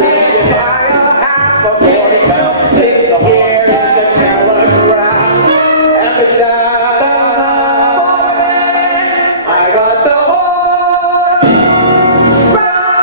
can't buy a house for 40 pounds. It's the here in the telegraph. Every time I got the horse riding.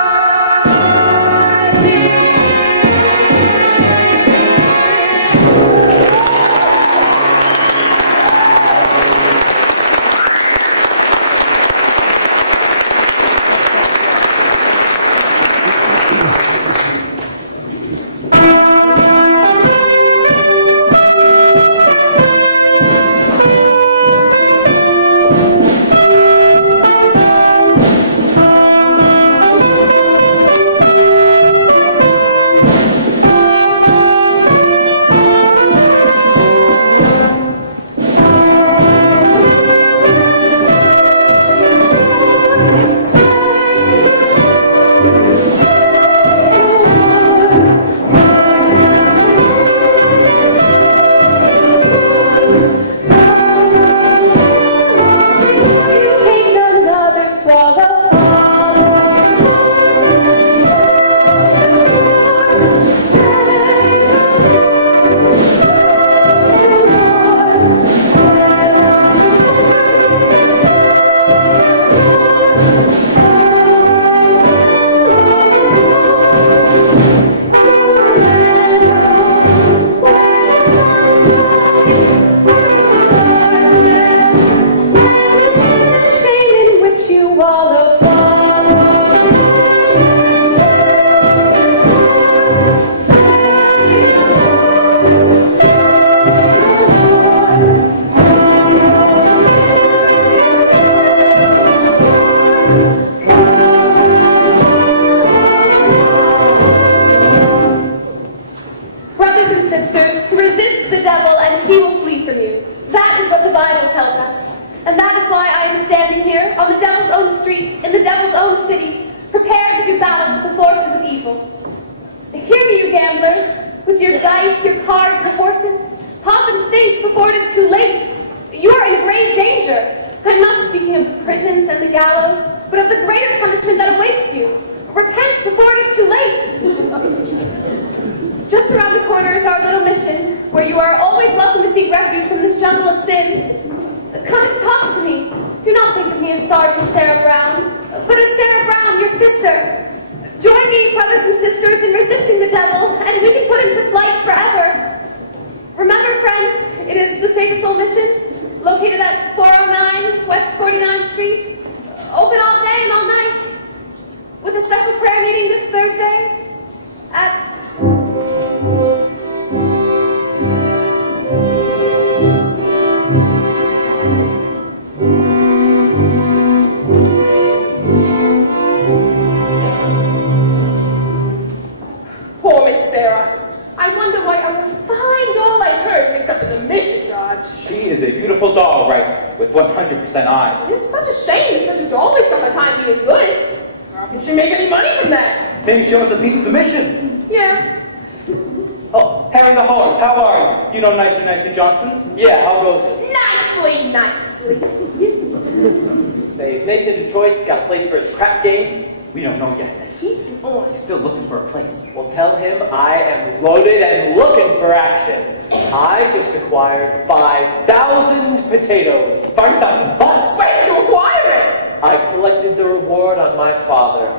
Tell him I am loaded and looking for action. I just acquired 5,000 potatoes. 5,000 bucks? Where did you acquire it? I collected the reward on my father.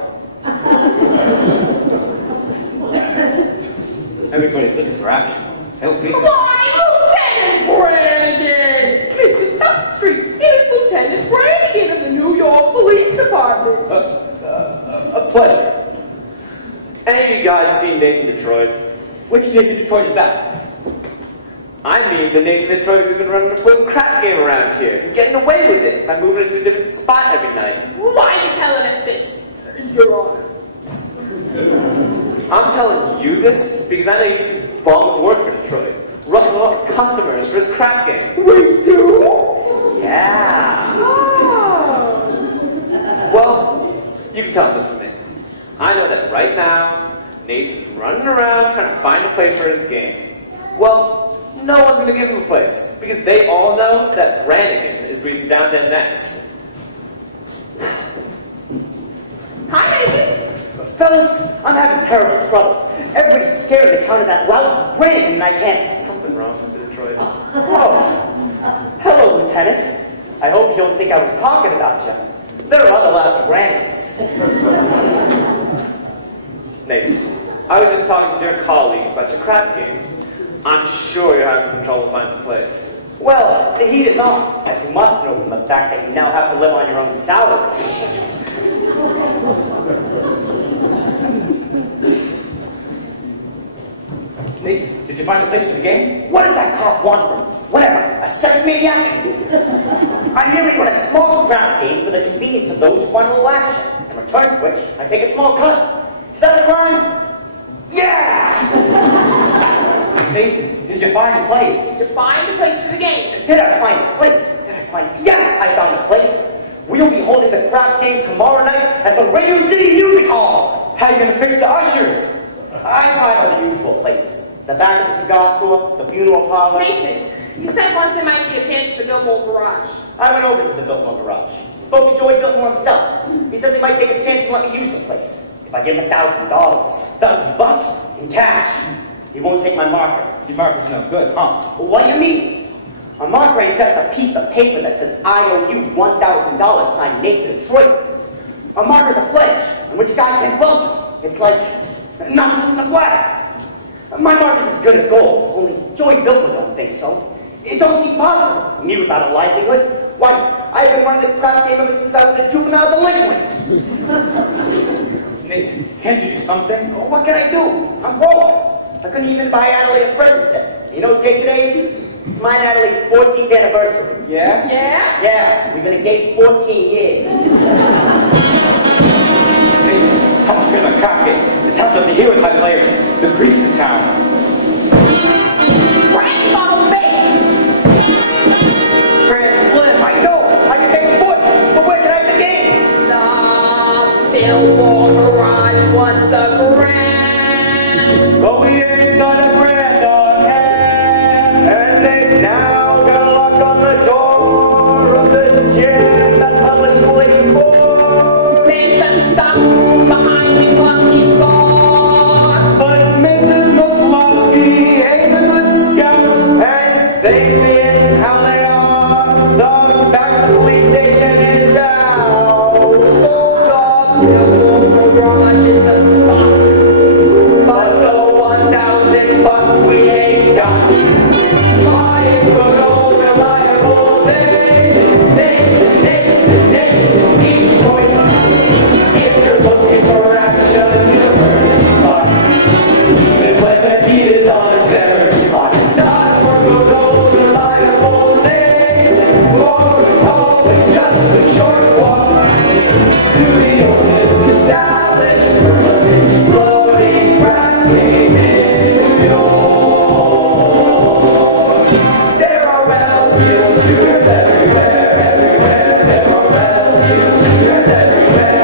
Everybody's looking for action. Help me. Why, Lieutenant Brannigan! Mr. South Street, it is Lieutenant Brannigan of the New York Police Department. A pleasure. Any of you guys seen Nathan Detroit? Which Nathan Detroit is that? I mean the Nathan Detroit who's been running a foot crap game around here and getting away with it by moving into a different spot every night. Why are you telling us this, Your Honor? I'm telling you this because I know you two bums work for Detroit, rustling off customers for his crap game. We do? Yeah. Oh. Well, you can tell him this from me. I know that right now, Nathan's running around trying to find a place for his game. Well, no one's going to give him a place, because they all know that Brannigan is breathing down their necks. Hi, Nathan. Fellas, I'm having terrible trouble. Everybody's scared on account of that lousy Brandon, and I can't. Something wrong, Mr. Detroit. Oh, hello, Lieutenant. I hope you don't think I was talking about you. There are other lousy Brandons. Nate, I was just talking to your colleagues about your crap game. I'm sure you're having some trouble finding a place. Well, the heat is on, as you must know from the fact that you now have to live on your own salary. Nathan, did you find a place for the game? What does that cop want from me? Whatever, a sex maniac? I merely run a small crap game for the convenience of those who want a little action, in return for which I take a small cut. Is that a crime? Yeah! Nathan, did you find a place? To find a place for the game. Did I find a place? Yes, I found a place. We'll be holding the crap game tomorrow night at the Radio City Music Hall. How are you going to fix the ushers? I tried all the usual places. The back of the cigar store, the funeral parlor. Mason, you said once there might be a chance at the Biltmore Garage. I went over to the Biltmore Garage. Spoke to Joey Biltmore himself. He says he might take a chance and let me use the place. If I give him $1,000. $1,000? In cash. He won't take my marker. Your marker's no good, huh? Well, what do you mean? A marker ain't just a piece of paper that says, I owe you $1,000 signed Nathan Detroit. A marker's a pledge on which a guy can't welch. It's like not saluting the flag. My marker's as good as gold, only Joey Biltmore don't think so. It don't seem possible. Me without a livelihood. Why, I've been running the crap game ever since I was a juvenile delinquent. Nathan, can't you do something? Well, what can I do? I'm broke. I couldn't even buy Adelaide a present today. You know what day today is? It's mine and Adelaide's 14th anniversary. Yeah? Yeah? Yeah, we've been engaged 14 years. Nathan, how much in the crap game? The town's up to here with high players. The Greeks in town. Brandy bottle base! Spread and slim, I know. I can make a fortune, but where can I have the game? The Biltmore Garage wants a grand. But we ain't got a grand on hand. And they've now got a lock on the door of the gym at public school 84. There's the stock room behind McCluskey's bar. But Mrs. McCluskey ain't a good scout. And things being how they are, the back of the police station is out. So the Biltmore Garage is the spot. But the $1,000 we ain't got. Lions will go reliable. Detroit. If you're looking for action, you're first to spot. Even when the heat is on, it's better to hot. Not for no reliable name. For it's always just a short walk to the oldest established floating crap game in New York. There are well-heeled shooters everywhere. There are well-heeled shooters everywhere.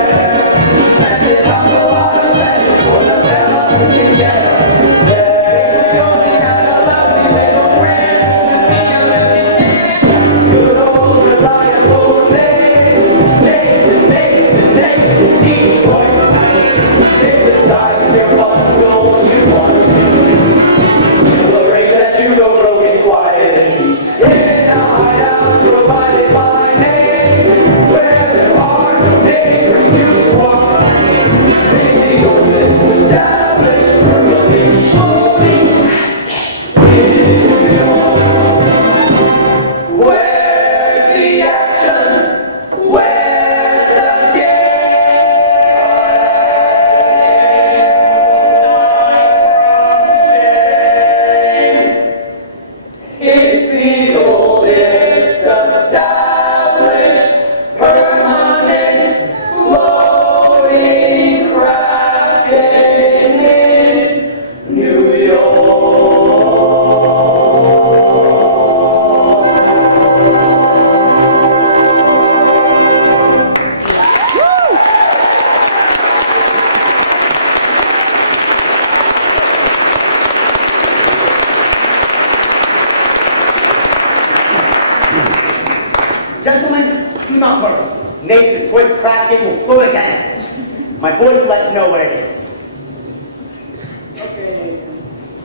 And they have a lot of letters for the fella who can get us there. If we only had a lousy little brand, we could be a millionaire. Good old reliable Nathan, Detroit. If the size of your bundle you want to release, we'll arrange that you go broken quiet and peace. In a hideout provided by name, where there are no neighbors to squawk. It's the oldest established burglary floating in New York. Where's the action? Where's the game? It's the oldest established permanent floating crap game in New York. Gentlemen, do not worry. Nathan Detroit's crap game will float again. My voice will let you know where it is.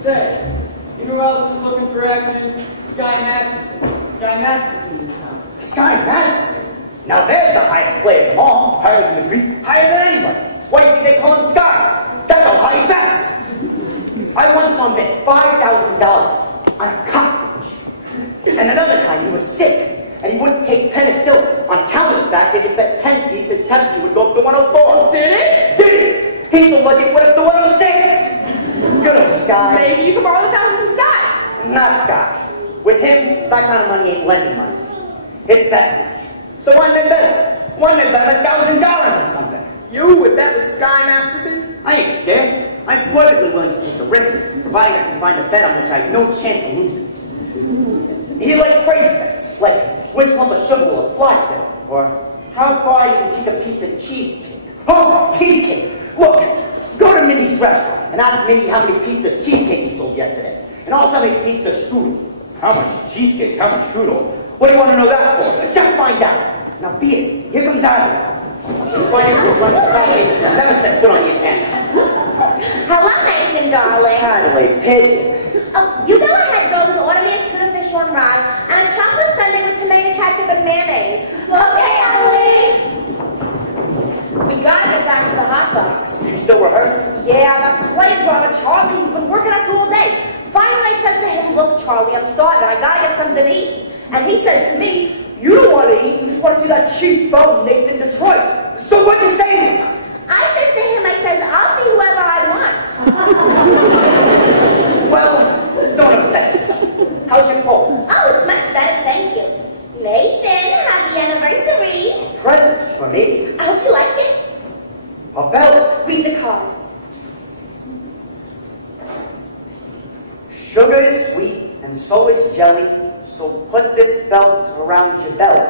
Say, you know who else is looking for action? Sky Masterson. Sky Masterson's in town. Sky Masterson? Now there's the highest player of them all. Higher than the Greek, higher than anybody. Why do you think they call him Sky? That's how high he bets. I once saw him bet $5,000 on a cockroach. And another time he was sick, and he wouldn't take penicillin on account of the fact that if bet 10 C's, his temperature would go up to 104. Did it? Did it? He's so lucky it went up to 106. Good old Sky. Maybe you can borrow the $1,000 from Sky. Not Sky. With him, that kind of money ain't lending money. It's betting money. So why not bet? Why not bet $1,000 on something? You would bet with Sky Masterson? I ain't scared. I'm perfectly willing to take the risk, providing I can find a bet on which I have no chance of losing. He likes crazy bets, like which lump of sugar will a fly sit on, or how far you can kick a piece of cheesecake. Oh, cheesecake! Look, go to Minnie's restaurant and ask Minnie how many pieces of cheesecake you sold yesterday, and also how many pieces of strudel. How much cheesecake? How much strudel? What do you want to know that for? Just find out. Now beat it. Here comes Adam. She's fighting for one package. Never set foot on the account. Hello, Nathan, darling. Adelaide Pigeon. Oh, you know I had girls an automatic tuna fish on rye and a chocolate sundae with tomato ketchup and mayonnaise. Okay, Adelaide. We gotta get back to the hot box. You still rehearsing? Yeah, that slave driver Charlie, he's been working us all day. Finally, I says to him, look, Charlie, I'm starving. I gotta get something to eat. And he says to me, you don't want to eat. You just want to see that cheap bum Nathan Detroit. So what'd you say to him? I says to him, I says, I'll see whoever I want. Well, don't upset yourself. How's your cold? Oh, it's much better, thank you. Nathan, happy anniversary. A present for me. I hope you like it. A belt. Read the card. Sugar is sweet and so is jelly. So put this belt around your belly.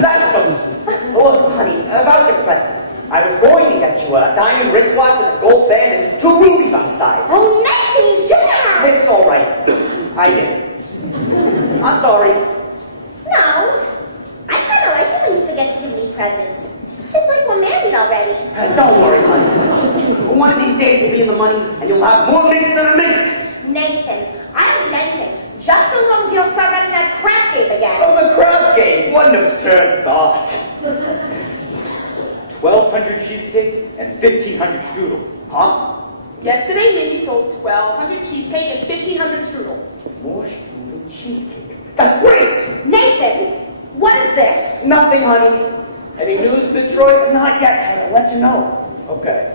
That's so sweet. Look, honey, about your present. I was going to get you a diamond wristwatch with a gold band and 2 rubies on the side. Oh, Nathan, you should have. It's all right. I did. I'm sorry. No, I kind of like it when you forget to give me presents. It's like we're married already. Don't worry, honey. One of these days we'll be in the money and you'll have more mint than a minute. Nathan, I don't need anything. Just so long as you don't start running that crap game again. Oh, the crab game. What an absurd thought. 1,200 cheesecake and 1,500 strudel. Huh? Yesterday, Mindy sold 1,200 cheesecake and 1,500 strudel. More strudel cheesecake. That's great! Nathan, what is this? Nothing, honey. Any news, Detroit? Not yet. I'll let you know. Okay.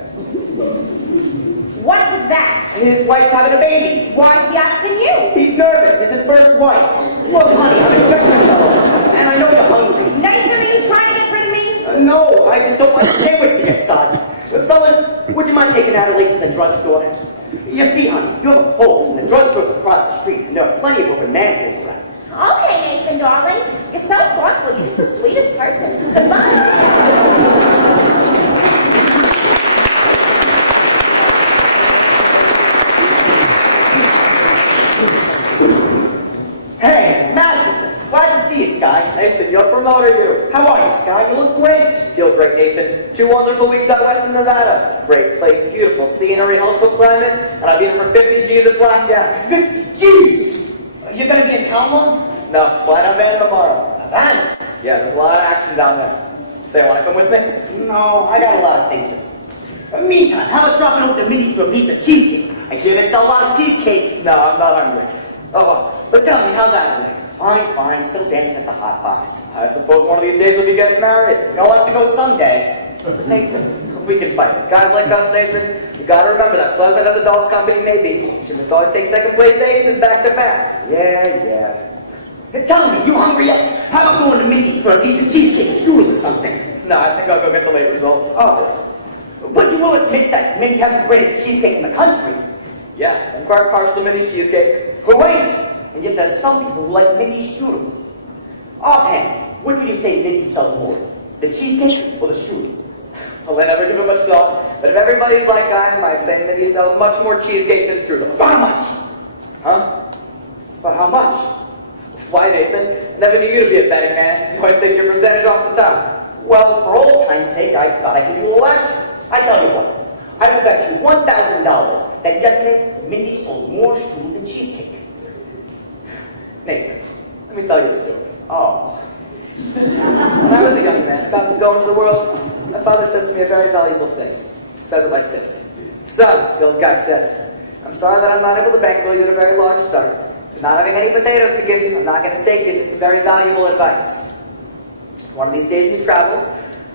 What was that? His wife's having a baby. Why is he asking you? He's nervous. It's his first wife. Look, honey, I'm expecting a fellow. And I know you're hungry. Nathan, are you trying to get rid of me? No, I just don't want the sandwich to get soggy. Fellas, would you mind taking Adelaide to the drugstore? You see, honey, you have a cold, and the drugstore's across the street, and there are plenty of open manholes around. Okay, Nathan, darling. You're so thoughtful. You're just the sweetest person. Goodbye. Hey, Masterson. Glad to see you, Sky. Nathan, your promoter, you. How are you, Sky? You look great. Feel great, Nathan. 2 wonderful weeks out west in Nevada. Great place, beautiful scenery, healthful climate, and I've been for 50 G's at blackjack. 50 G's! You gonna be in town long? No, flying out Havana tomorrow. Havana? Yeah, there's a lot of action down there. Say, wanna come with me? No, I got a lot of things to do. Meantime, how about dropping over to Minnie's for a piece of cheesecake? I hear they sell a lot of cheesecake. No, I'm not hungry. Oh, well, but tell me, how's Adelaide? Fine, fine. Still dancing at the hot box. I suppose one of these days we'll be getting married. We all have to go someday. Nathan, we can fight it. Guys like us, Nathan, you gotta remember that pleasant as a doll's company may be, she must always take second place to aces back to back. Yeah. Hey, tell me, you hungry yet? How about going to Minnie's for a piece of cheesecake and strudel or something? No, I think I'll go get the late results. Oh. But you will admit that Minnie has the greatest cheesecake in the country. Yes, I'm quite partial to Minnie's cheesecake. Who ain't? And yet there's some people who like Minnie's strudel. Offhand, which would you say Minnie sells more? The cheesecake or the strudel? Well, I never give it much thought, but if everybody's like I am, I'd say Minnie sells much more cheesecake than strudel. For how much? Huh? For how much? Why, Nathan? I never knew you to be a betting man. You always take your percentage off the top. Well, for old time's sake, I thought I could do a little action. I tell you what, I will bet you $1,000 that yesterday Mindy sold more strudel than cheesecake. Nathan, let me tell you a story. Oh. When I was a young man about to go into the world, my father says to me a very valuable thing. He says it like this. Son, the old guy says, I'm sorry that I'm not able to bankroll you at a very large start. But not having any potatoes to give you, I'm not going to stake you to some very valuable advice. One of these days in your travels,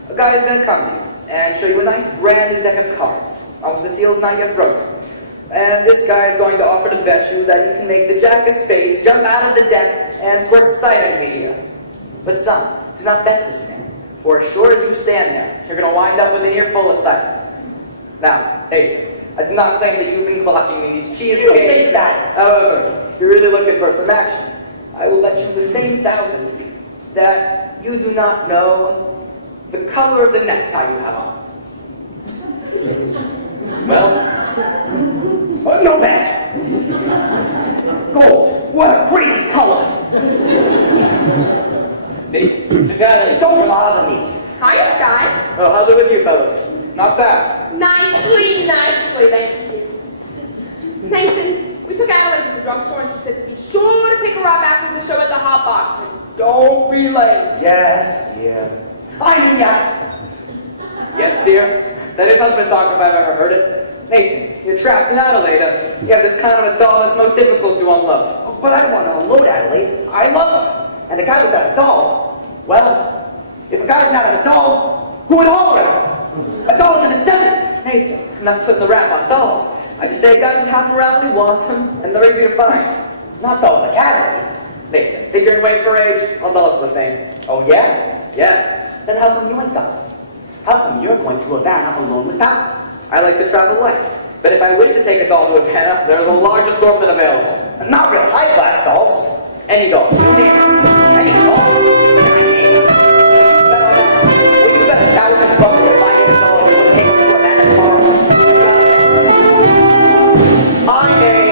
a guy is going to come to you and show you a nice brand new deck of cards, on which the seal is not yet broken. And this guy is going to offer to bet you that he can make the jack of spades jump out of the deck and swear sight on me. But son, do not bet this man, for as sure as you stand there, you're going to wind up with an earful of sight. Now, hey, I do not claim that you've been clocking me these cheesecakes. You don't think that. However, if you're really looking for some action, I will bet you the same $1,000 that you do not know the color of the necktie you have on. Well, no bet. Gold. What a crazy color. Together, Don't bother me. Hiya, Sky. Oh, how's it with you fellas? not bad. Nicely, thank you. Nathan, we took Adelaide to the drugstore and she said to be sure to pick her up after the show at the Hot Box. And don't be late. Yes, dear. I mean, yes. Yes, dear. That is husband talk if I've ever heard it. Nathan, you're trapped in Adelaide. You have this kind of a doll that's most difficult to unload. But I don't want to unload Adelaide. I love her. And the guy without a doll, well, if a guy's not a doll, who would hold her? A doll is a necessity. Nathan, I'm not putting the rap on dolls. I just say guys can have them around when he wants them, and they're easy to find. Not dolls like Adelaide. Nathan, figuring weight for age, all dolls are the same. Oh, yeah? Yeah. Then how come you ain't got it? How come you're going to Havana alone without it? I like to travel light. But if I wish to take a doll to Havana, there's a large assortment available. Not real high-class dolls. Any doll. You name it. Any doll? Every name? Well, you got $1,000 for buying a doll and you would take them to Havana tomorrow. My name.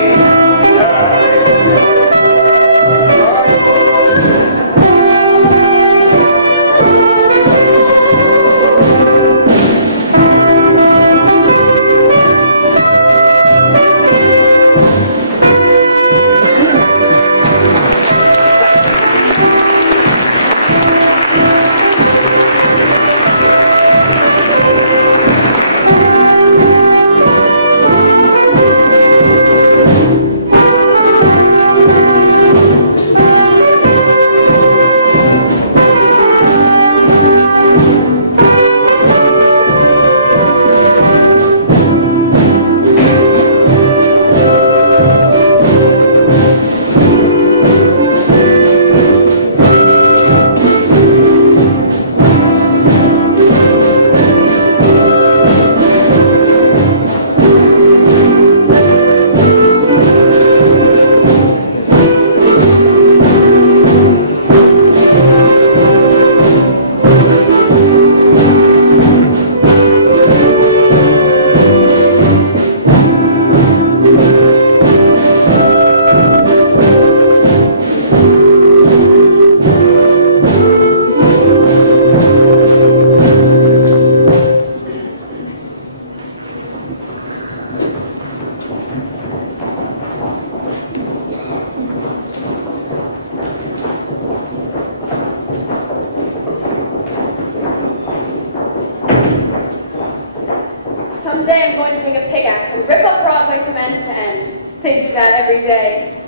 Someday I'm going to take a pickaxe and rip up Broadway from end to end. They do that every day.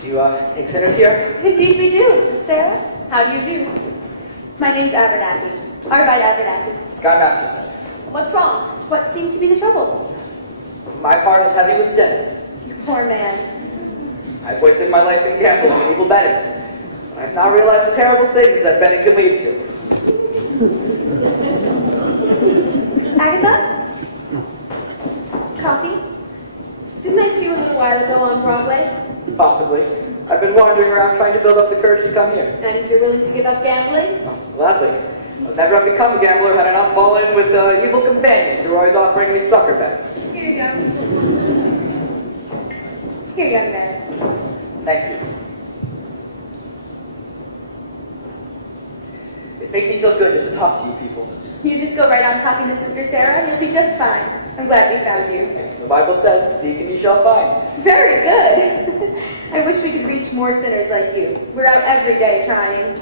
Do you take sinners here? Indeed we do. Sarah, how do you do? My name's Abernathy. Arvide Abernathy. Sky Masterson. What's wrong? What seems to be the trouble? My heart is heavy with sin. You poor man. I've wasted my life in gambling and evil betting. And I've now realized the terrible things that betting can lead to. Agatha? Coffee? Didn't I see you a little while ago on Broadway? Possibly. I've been wandering around trying to build up the courage to come here. And you're willing to give up gambling? Gladly. I've never become a gambler had I not fallen in with evil companions who are always offering me sucker bets. Here you go. Here, young man. Thank you. It makes me feel good just to talk to you people. You just go right on talking to Sister Sarah and you'll be just fine. I'm glad we found you. The Bible says, seek and you shall find. Very good. I wish we could reach more sinners like you. We're out every day trying.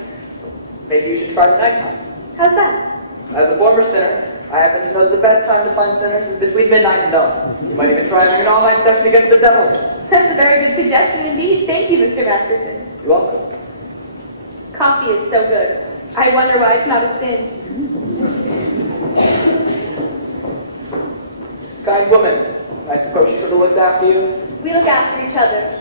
Maybe you should try the nighttime. How's that? As a former sinner, I happen to know that the best time to find sinners is between midnight and dawn. You might even try having an online session against the devil. That's a very good suggestion indeed. Thank you, Mr. Masterson. You're welcome. Coffee is so good. I wonder why it's not a sin. Kind woman. I suppose she sort of looks after you? We look after each other.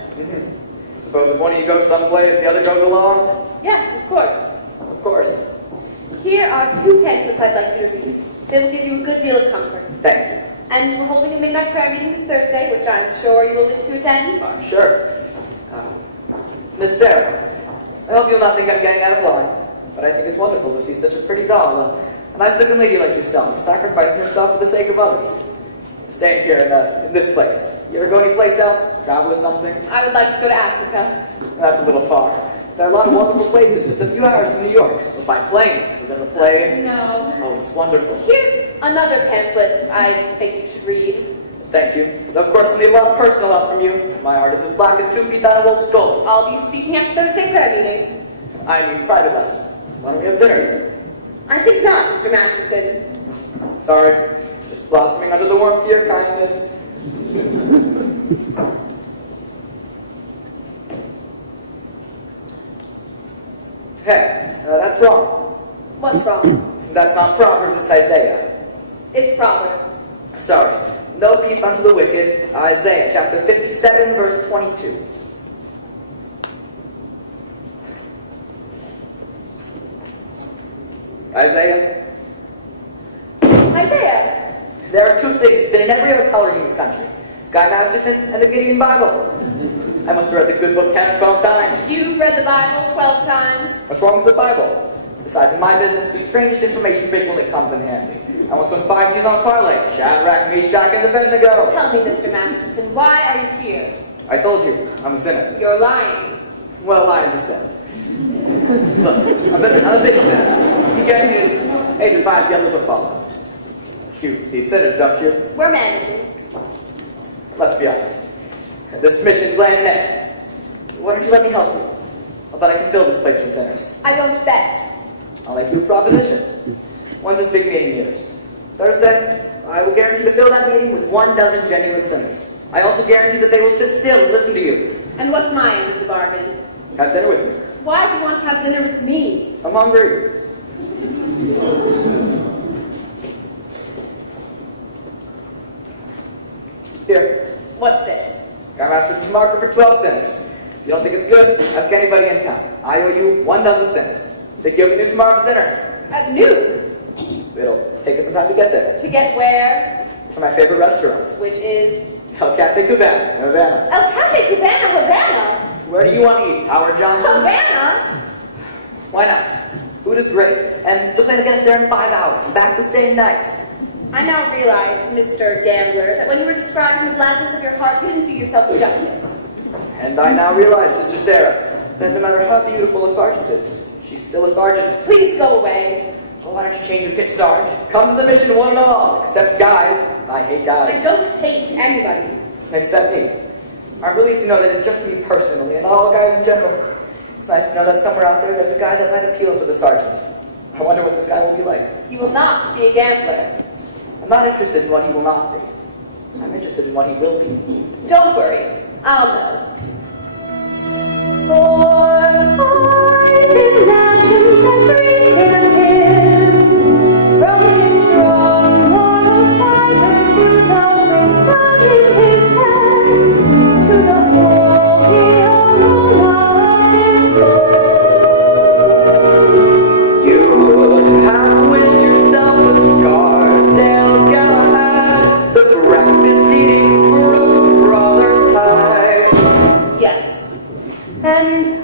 Suppose if one of you goes someplace, the other goes along? Yes, of course. Of course. Here are 2 pamphlets I'd like you to read. They will give you a good deal of comfort. Thank you. And we're holding a midnight prayer meeting this Thursday, which I'm sure you will wish to attend. I'm sure. Miss Sarah, I hope you'll not think I'm getting out of line, but I think it's wonderful to see such a pretty doll, a nice looking lady like yourself, sacrificing herself for the sake of others. Staying here in this place. You ever go anyplace else? Travel or something? I would like to go to Africa. That's a little far. There are a lot of wonderful places just a few hours from New York. But by plane, if we're going to play. No. Oh, it's wonderful. Here's another pamphlet I think you should read. Thank you. Of course, I need a lot of personal help from you. My heart is as black as 2 feet down a wolf's skull. I'll be speaking at the Thursday prayer meeting. I need private lessons. Why don't we have dinner? I think not, Mr. Masterson. Sorry. Just blossoming under the warmth of your kindness. Hey, that's wrong. What's wrong? That's not Proverbs, it's Isaiah. It's Proverbs. Sorry. No peace unto the wicked. Isaiah chapter 57, verse 22. Isaiah. Isaiah. There are 2 things that in every hotel room in this country. Sky Masterson and the Gideon Bible. I must have read the good book 10 or 12 times. You've read the Bible 12 times? What's wrong with the Bible? Besides, in my business, the strangest information frequently comes in handy. I want some 5 Gs on parlay. Shadrach, Meshach, and Abednego. Tell me, Mr. Masterson, why are you here? I told you, I'm a sinner. You're lying. Well, lying's a sin. Look, I'm a big sinner. You get me? It's 8 to 5, the others will follow. You need sinners, don't you? We're managing. Let's be honest. This mission's laying neck. Why don't you let me help you? I'll bet I can fill this place with sinners. I don't bet. I'll make you a proposition. When's this big meeting of yours? Thursday? I will guarantee to fill that meeting with 12 genuine sinners. I also guarantee that they will sit still and listen to you. And what's my end of the bargain? Have dinner with me. Why do you want to have dinner with me? I'm hungry. Here. What's this? Sky Master's marker for 12 sinners. If you don't think it's good, ask anybody in town. I owe you 12 sinners. Think you open noon tomorrow for dinner? At noon? It'll take us some time to get there. To get where? To my favorite restaurant. Which is? El Cafe Cubano, Havana. El Cafe Cubano, Havana? Where do you want to eat, Howard Johnson? Havana? Why not? Food is great, and the plane will get us there in 5 hours, back the same night. I now realize, Mr. Gambler, that when you were describing the gladness of your heart, you didn't do yourself justice. And I now realize, Sister Sarah, that no matter how beautiful a sergeant is, she's still a sergeant. Please go away. Well, why don't you change your pitch, Sarge? Come to the mission one and all, except guys. I hate guys. I don't hate anybody. Except me. I'm relieved to know that it's just me personally, and not all guys in general. It's nice to know that somewhere out there, there's a guy that might appeal to the sergeant. I wonder what this guy will be like. He will not be a gambler. I'm not interested in what he will not be. I'm interested in what he will be. Don't worry. I'll know. For I've imagined every bit of him, from his strong moral fiber to the wisdom in his head, to the holy aroma of his blood. You have wished yourself a Scarsdale Galahad, the breakfast-eating Brooks Brothers type. Yes. And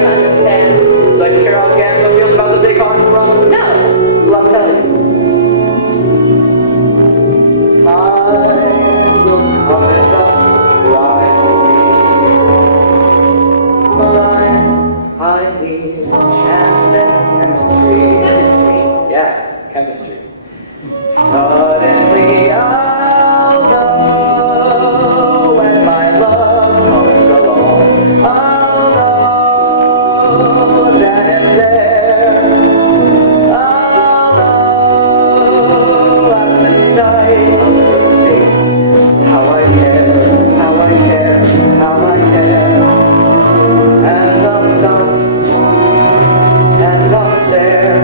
to understand. Would you like to hear all again what feels about the big heart and wrong? No. Well, I'll tell you. Mine will come as a surprise to me. Mine, I leave to chance and chemistry. Chemistry. Yeah, chemistry. Suddenly I'll know when my love comes along. I'll know then and there. I'll know at the sight of her face how I care, how I care, how I care. And I'll stop and I'll stare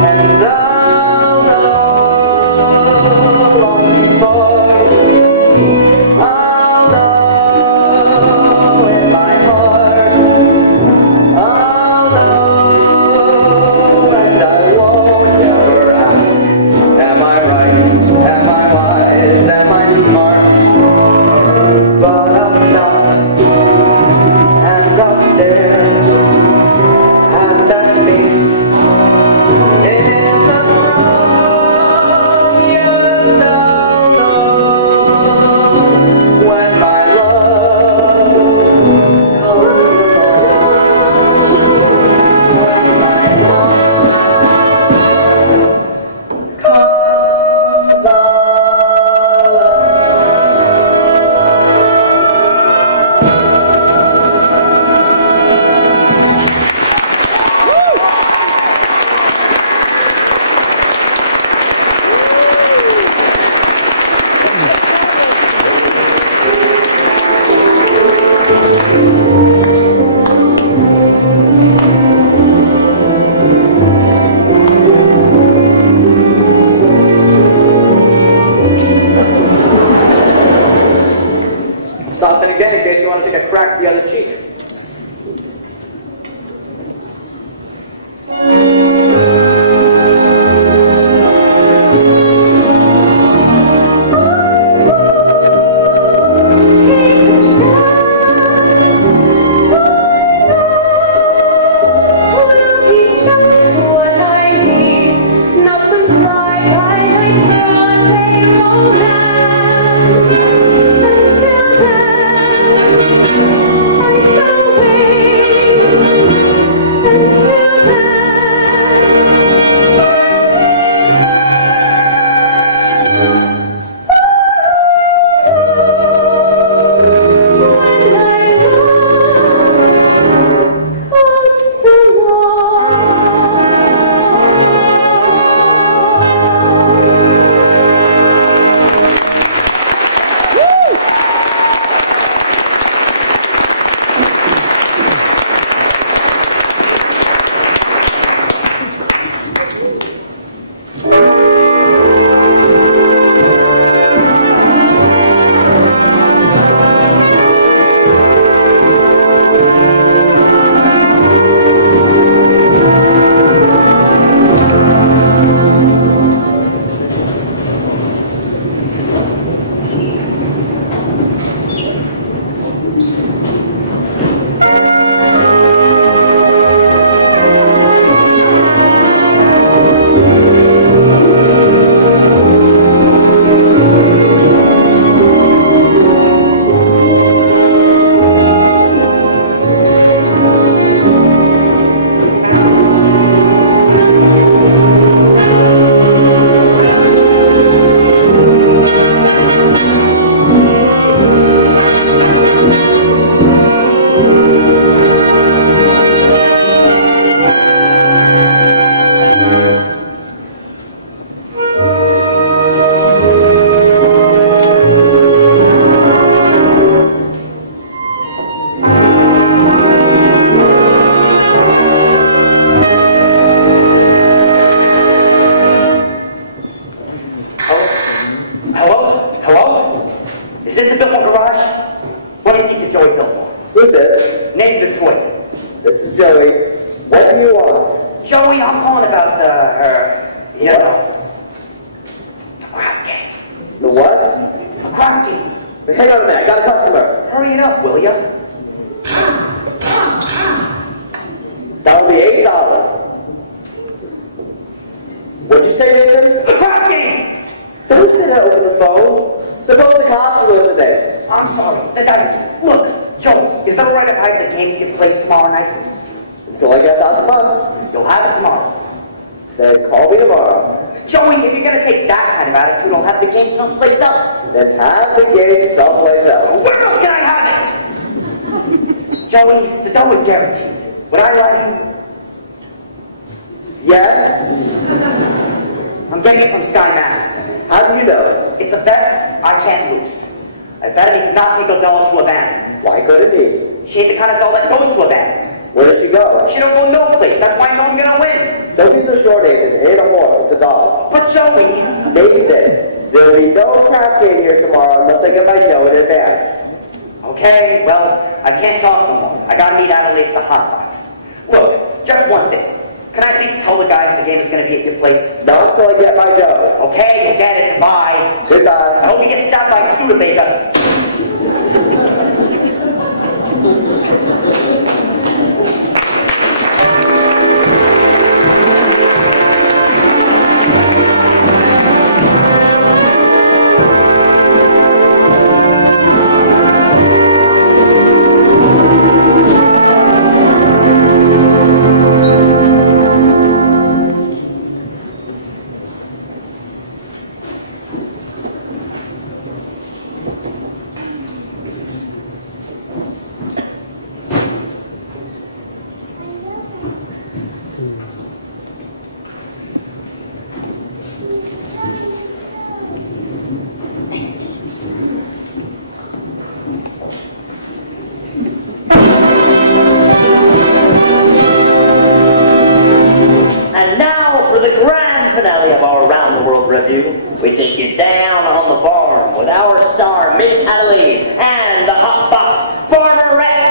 and I'll know long before we can speak. I'll know in my heart. I'll know and I won't ever ask. Am I right? Am I wise? Am I smart? But I'll stop and I'll stare at that face in the prom. Yes, I'll know when my love comes along. When my love comes along. Stop it again in case you want to take a crack at the other cheek. Joey, I'm calling about the crap game. The what? The crap game. Hang on a minute, I got a customer. Hurry it up, will ya? That would be $8. What'd you say, Nathan? The crack game! Don't say that over the phone. Suppose the cops are listening. I'm sorry. The dice. Look, Joe, is that alright if I have the game in place tomorrow night? Until I get $1,000. You'll have it tomorrow. Then call me tomorrow. Joey, if you're gonna take that kind of attitude, I'll have the game someplace else. Then have the game someplace else. Where else can I have it? Joey, the dough is guaranteed. Would I lie to you? Yes? I'm getting it from Sky Masterson. How do you know? It's a bet I can't lose. I bet he could not take a doll to a van. Why couldn't he? She ain't the kind of doll that goes to a van. Where does she go? She don't go no place. That's why I know I'm gonna win. Don't be so sure, Nathan. It ain't a horse, it's a dog. But Joey... Nathan, there'll be no crap game here tomorrow unless I get my dough in advance. Okay, well, I can't talk no more. I gotta meet Adelaide at the Hot Box. Look, just one thing. Can I at least tell the guys the game is gonna be at your place? Not until I get my dough. Okay, you'll get it. Bye. Goodbye. I hope you get stabbed by a Studebaker. finale of our Around the World review, we take you down on the farm with our star, Miss Adelaide, and the hot box, Farmer Rex.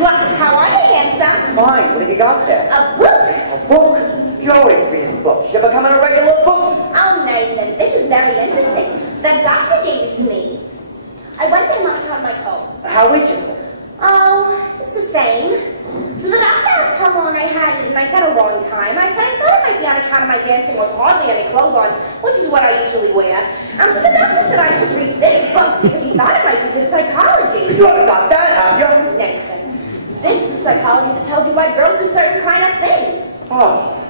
What? How are you, handsome? Fine. What have you got there? A book. A book? You're always reading books. You becoming a regular book? Oh, Nathan, this is very interesting. The doctor gave it to me. I went to him after on my cold. How is your cold? Oh, it's the same. So the doctor asked how long I had it, and I said a long time. I said I thought it might be on account of my dancing with hardly any clothes on, which is what I usually wear. So the doctor said I should read this book because he thought it might be good psychology. You haven't got that, have you? Nathan, this is the psychology that tells you why girls do certain kind of things. Oh.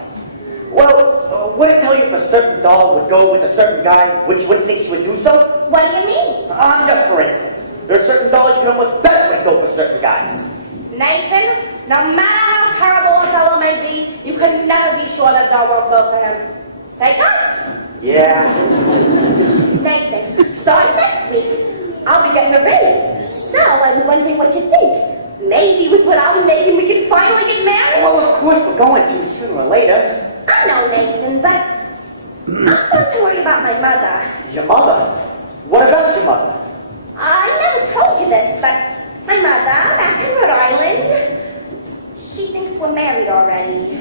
Well, would it tell you if a certain doll would go with a certain guy, which you wouldn't think she would do so? What do you mean? Just for instance. There are certain dolls you can almost bet would go for certain guys. Nathan, no matter how terrible a fellow may be, you can never be sure that doll won't go for him. Take us. Yeah. Nathan, starting next week, I'll be getting a raise. So I was wondering what you think. Maybe with what I'll be making, we can finally get married? Well, of course we're going to sooner or later. I know, Nathan, but I'm starting to worry about my mother. Your mother? What about your mother? I never told you this, but my mother, back in Rhode Island, she thinks we're married already.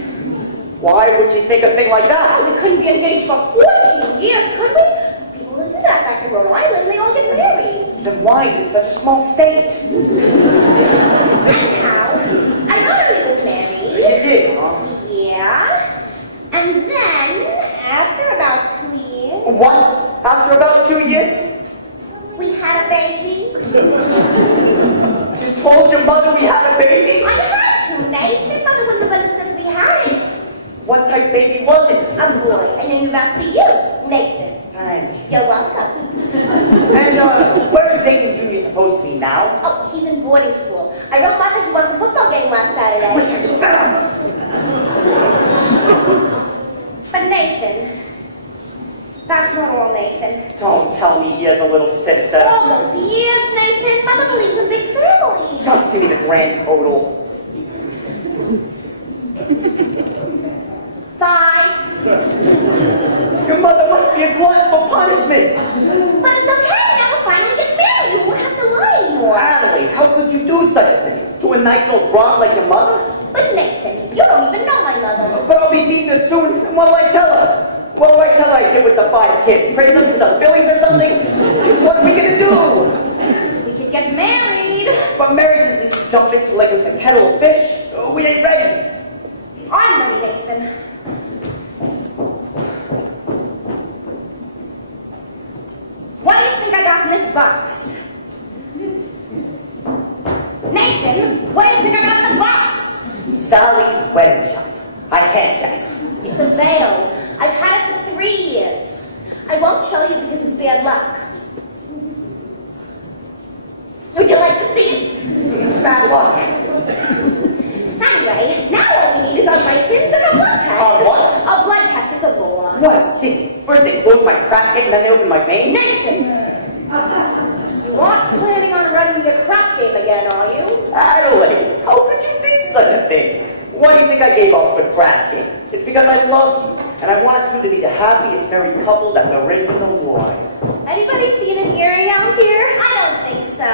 Why would she think a thing like that? Oh, we couldn't be engaged for 14 years, could we? People don't do that back in Rhode Island. They all get married. Then why is it such a small state? Anyhow, I know that we was married. You did, huh? Yeah. And then, after about 2 years... What? After about 2 years? We had a baby. You told your mother we had a baby? I had to, Nathan. Mother wouldn't have understood if we had it. What type baby was it? A boy. I named him after you, Nathan. Thanks. You're welcome. And, where is Nathan Jr. supposed to be now? Oh, he's in boarding school. I wrote Mother he won the football game last Saturday. But Nathan, that's not all, Nathan. Don't tell me he has a little sister. All those years, Nathan. Mother believes in big families. Just give me the grand total. 5. Your mother must be a glutton for punishment. But it's okay. Now we'll finally get married. You won't have to lie anymore. Adelaide, how could you do such a thing? To a nice old broad like your mother? But Nathan, you don't even know my mother. But I'll be meeting her soon, and what'll I tell her? What do I tell her I did with the 5 kids? Bring them to the Billies or something? What are we gonna do? We could get married. But married since you jump into like it was a kettle of fish. We ain't ready. I'm ready, Nathan. What do you think I got in this box? Nathan, what do you think I got in the box? Sally's wedding shop. I can't guess. It's a veil. I've had it for 3 years. I won't show you because it's bad luck. Would you like to see it? It's bad luck. Anyway, now all we need is a license and a blood test. A what? A blood test. It's a law. What a sin. First they close my crap game, and then they open my veins. Nathan! You aren't planning on running the crap game again, are you? Adelaide, how could you think such a thing? Why do you think I gave up the crap game? It's because I love you, and I want us two to be the happiest married couple that there is in the world. Anybody seen an earring out here? I don't think so.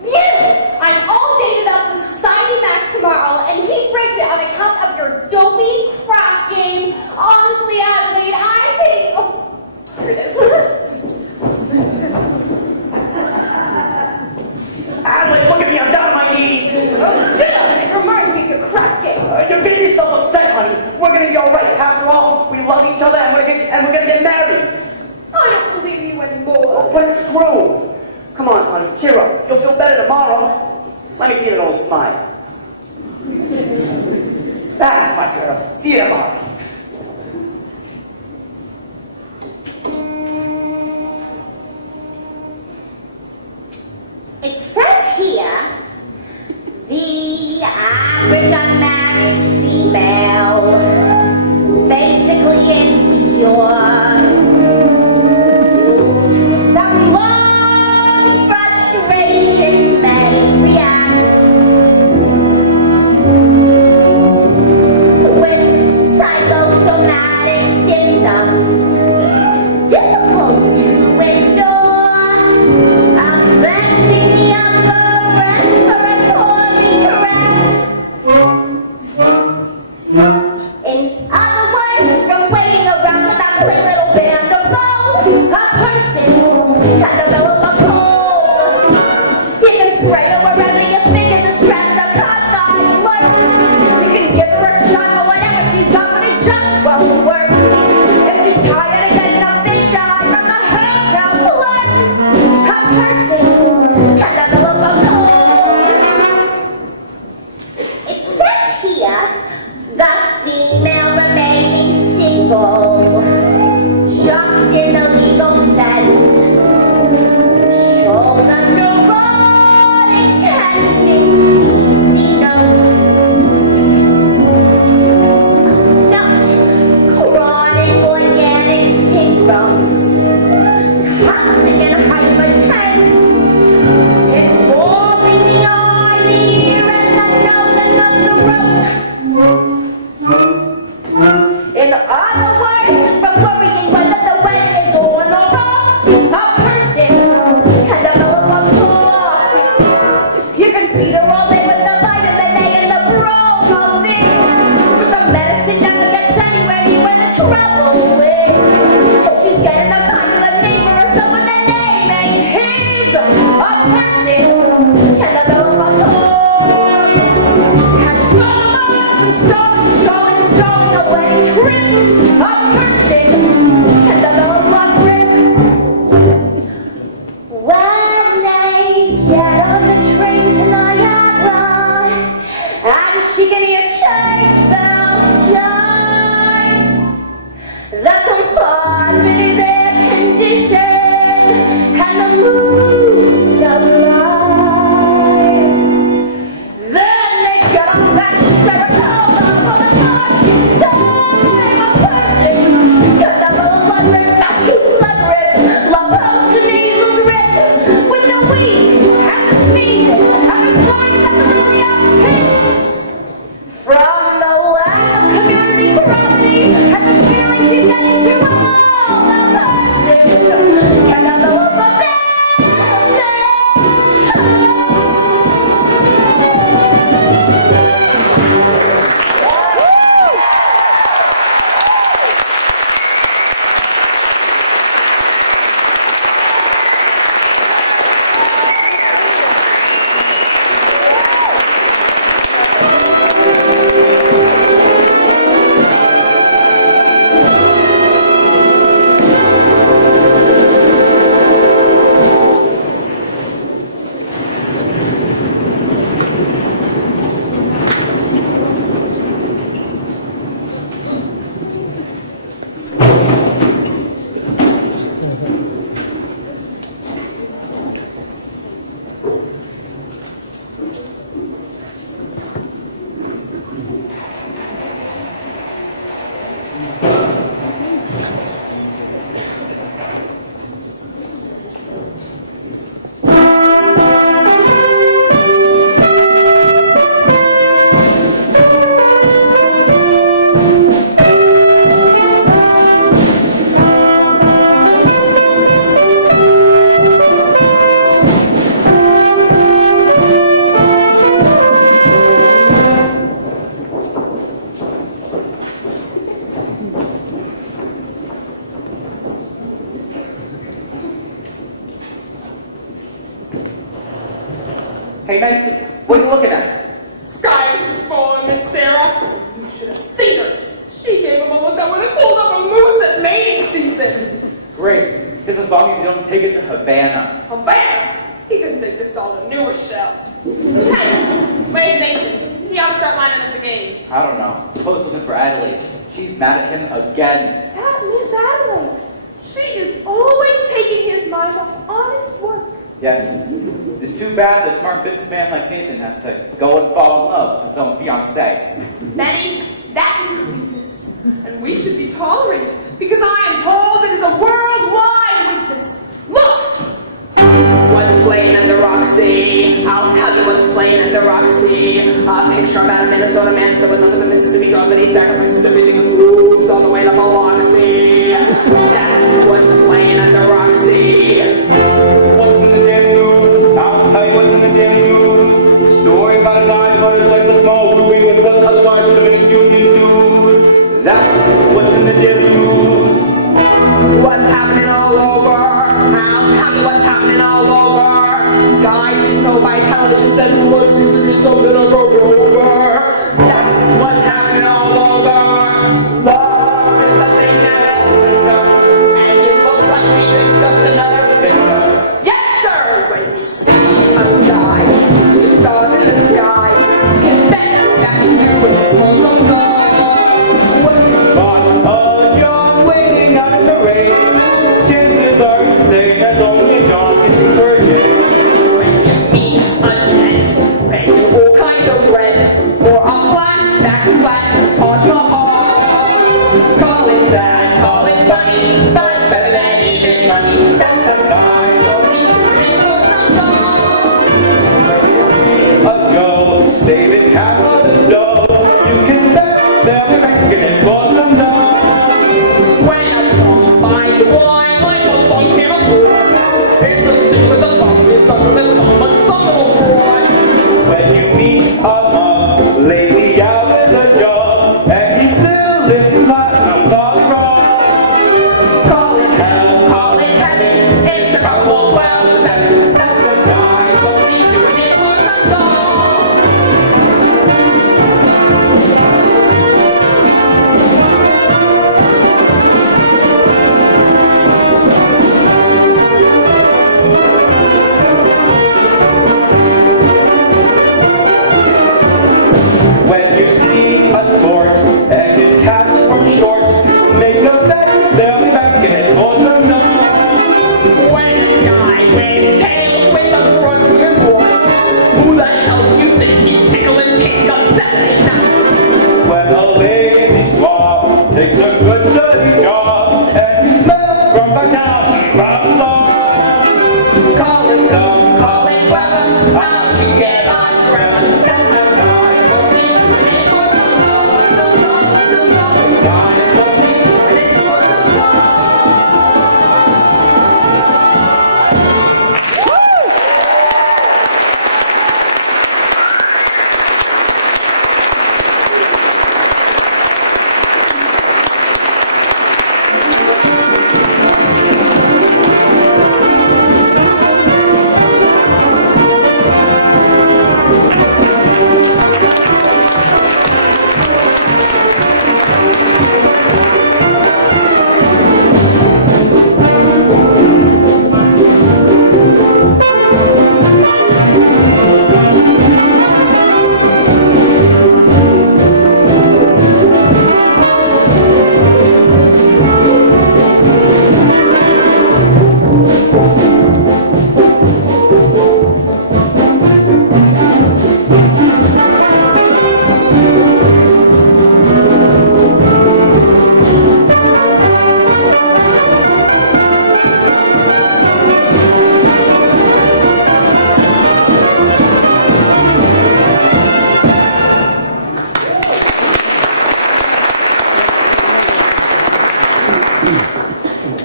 You! I'm all dated up with Society Max tomorrow, and he breaks it on account of your dopey crap game. Honestly, Adelaide, I hate... Oh, here it is. Adelaide, look at me, I'm down on my knees. Get up! Remind me of your crap game. You're getting yourself upset, honey. We're gonna be alright. After all, we love each other, and we're gonna get married. I don't believe you anymore. But it's true. Come on, honey, cheer up. You'll feel better tomorrow. Let me see that old smile. That's my girl. See you tomorrow. It says here, the average unmarried female, basically insecure, due to some long frustration may react with psychosomatic symptoms, difficult to endure, affecting the upper respiratory Sophia, the female remaining single, just in the legal sense, shows a neurotic tendency. See note, chronic organic syndromes, toxic and hypertense, involving the eye, the ear, and the nose and the throat. In other words, just from worrying whether the wedding is on or off, a person can develop a cough. You can feed her all day with the vitamin A and the bromophene, but the medicine never gets anywhere near where the trouble is. If she's getting a kind of a neighbor or someone that name ain't his, a person can develop a cough. And burns, stalling a wedding trip, a person can develop a grip. When they get on the train to Niagara, and she can hear church bells chime, the compartment is air conditioned, and the mood sublime. Then they get on back to Saratoga for the marching time. A person can develop a grip, not too blood grip, la pulse and nasal drip, with the wheezes and the sneezes and the signs that are really uphill. From the lack of community gravity and the feeling she's getting too old, the person can develop a Hey, nicely. What are you looking at? Sky was just falling, Miss Sarah. You should have seen her. She gave him a look that would have called up a moose at mating season. Great. Just as long as you don't take it to Havana. Havana? He couldn't think this doll a newer shell. Hey, where's Nathan? He ought to start lining up the game. I don't know. Suppose looking for Adelaide. She's mad at him again. That Miss Adelaide. She is always taking his mind off honest work. Yes. It's too bad that a smart businessman like Nathan has to go and fall in love with his own fiancée. Benny, that is his weakness. And we should be tolerant, because I am told it is a worldwide weakness. Look! What's playing at the Roxy? I'll tell you what's playing at the Roxy. A picture about a Minnesota man so in love with a Mississippi girl that he sacrifices everything and moves all the way to Biloxi. That's what's playing at the Roxy. What's in the damn news? I'll tell you what's in the damn news. Story about an eye butters like the small ruby with what otherwise would have been union news. That's what's in the daily news. What's happening all over? I'll tell you what's happening all over. Guys should know by television said what seems to be something of a rover. That's what's happening all over. Love is the thing that has victim, and it looks like Nathan's just another victim. Yes, sir. When you see a guy, two stars in the sky, can bet that he's doing beat 'em up. Lately out with a job, and he's still living platinum Valley Road. Call it hell, call it heaven. It's a rumble 12-7. The guy's only doing it for some gold. When you see a sport and his casts run short, make a bet they'll be back in it for some noise. When a guy wears tails with a front reward, who the hell do you think he's tickling pink on Saturday nights? When a lazy swab takes a good steady job and he smells from the house and robs law. Call it dumb, call it clever, how to get on forever. The guy's only doing it for some gold, some gold, some gold. The guy's only doing it for some gold.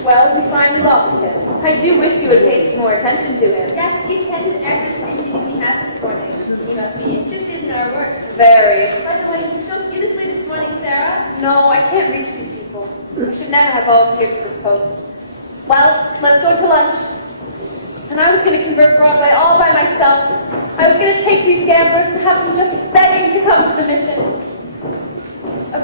Well, we finally lost him. I do wish you had paid some more attention to him. Yes, he attended every street meeting we had this morning. He must be interested in our work. Very. By the way, you spoke beautifully this morning, Sarah. No, I can't reach these people. I should never have volunteered for this post. Well, let's go to lunch. And I was going to convert Broadway all by myself. I was going to take these gamblers and have them just begging to come to the mission.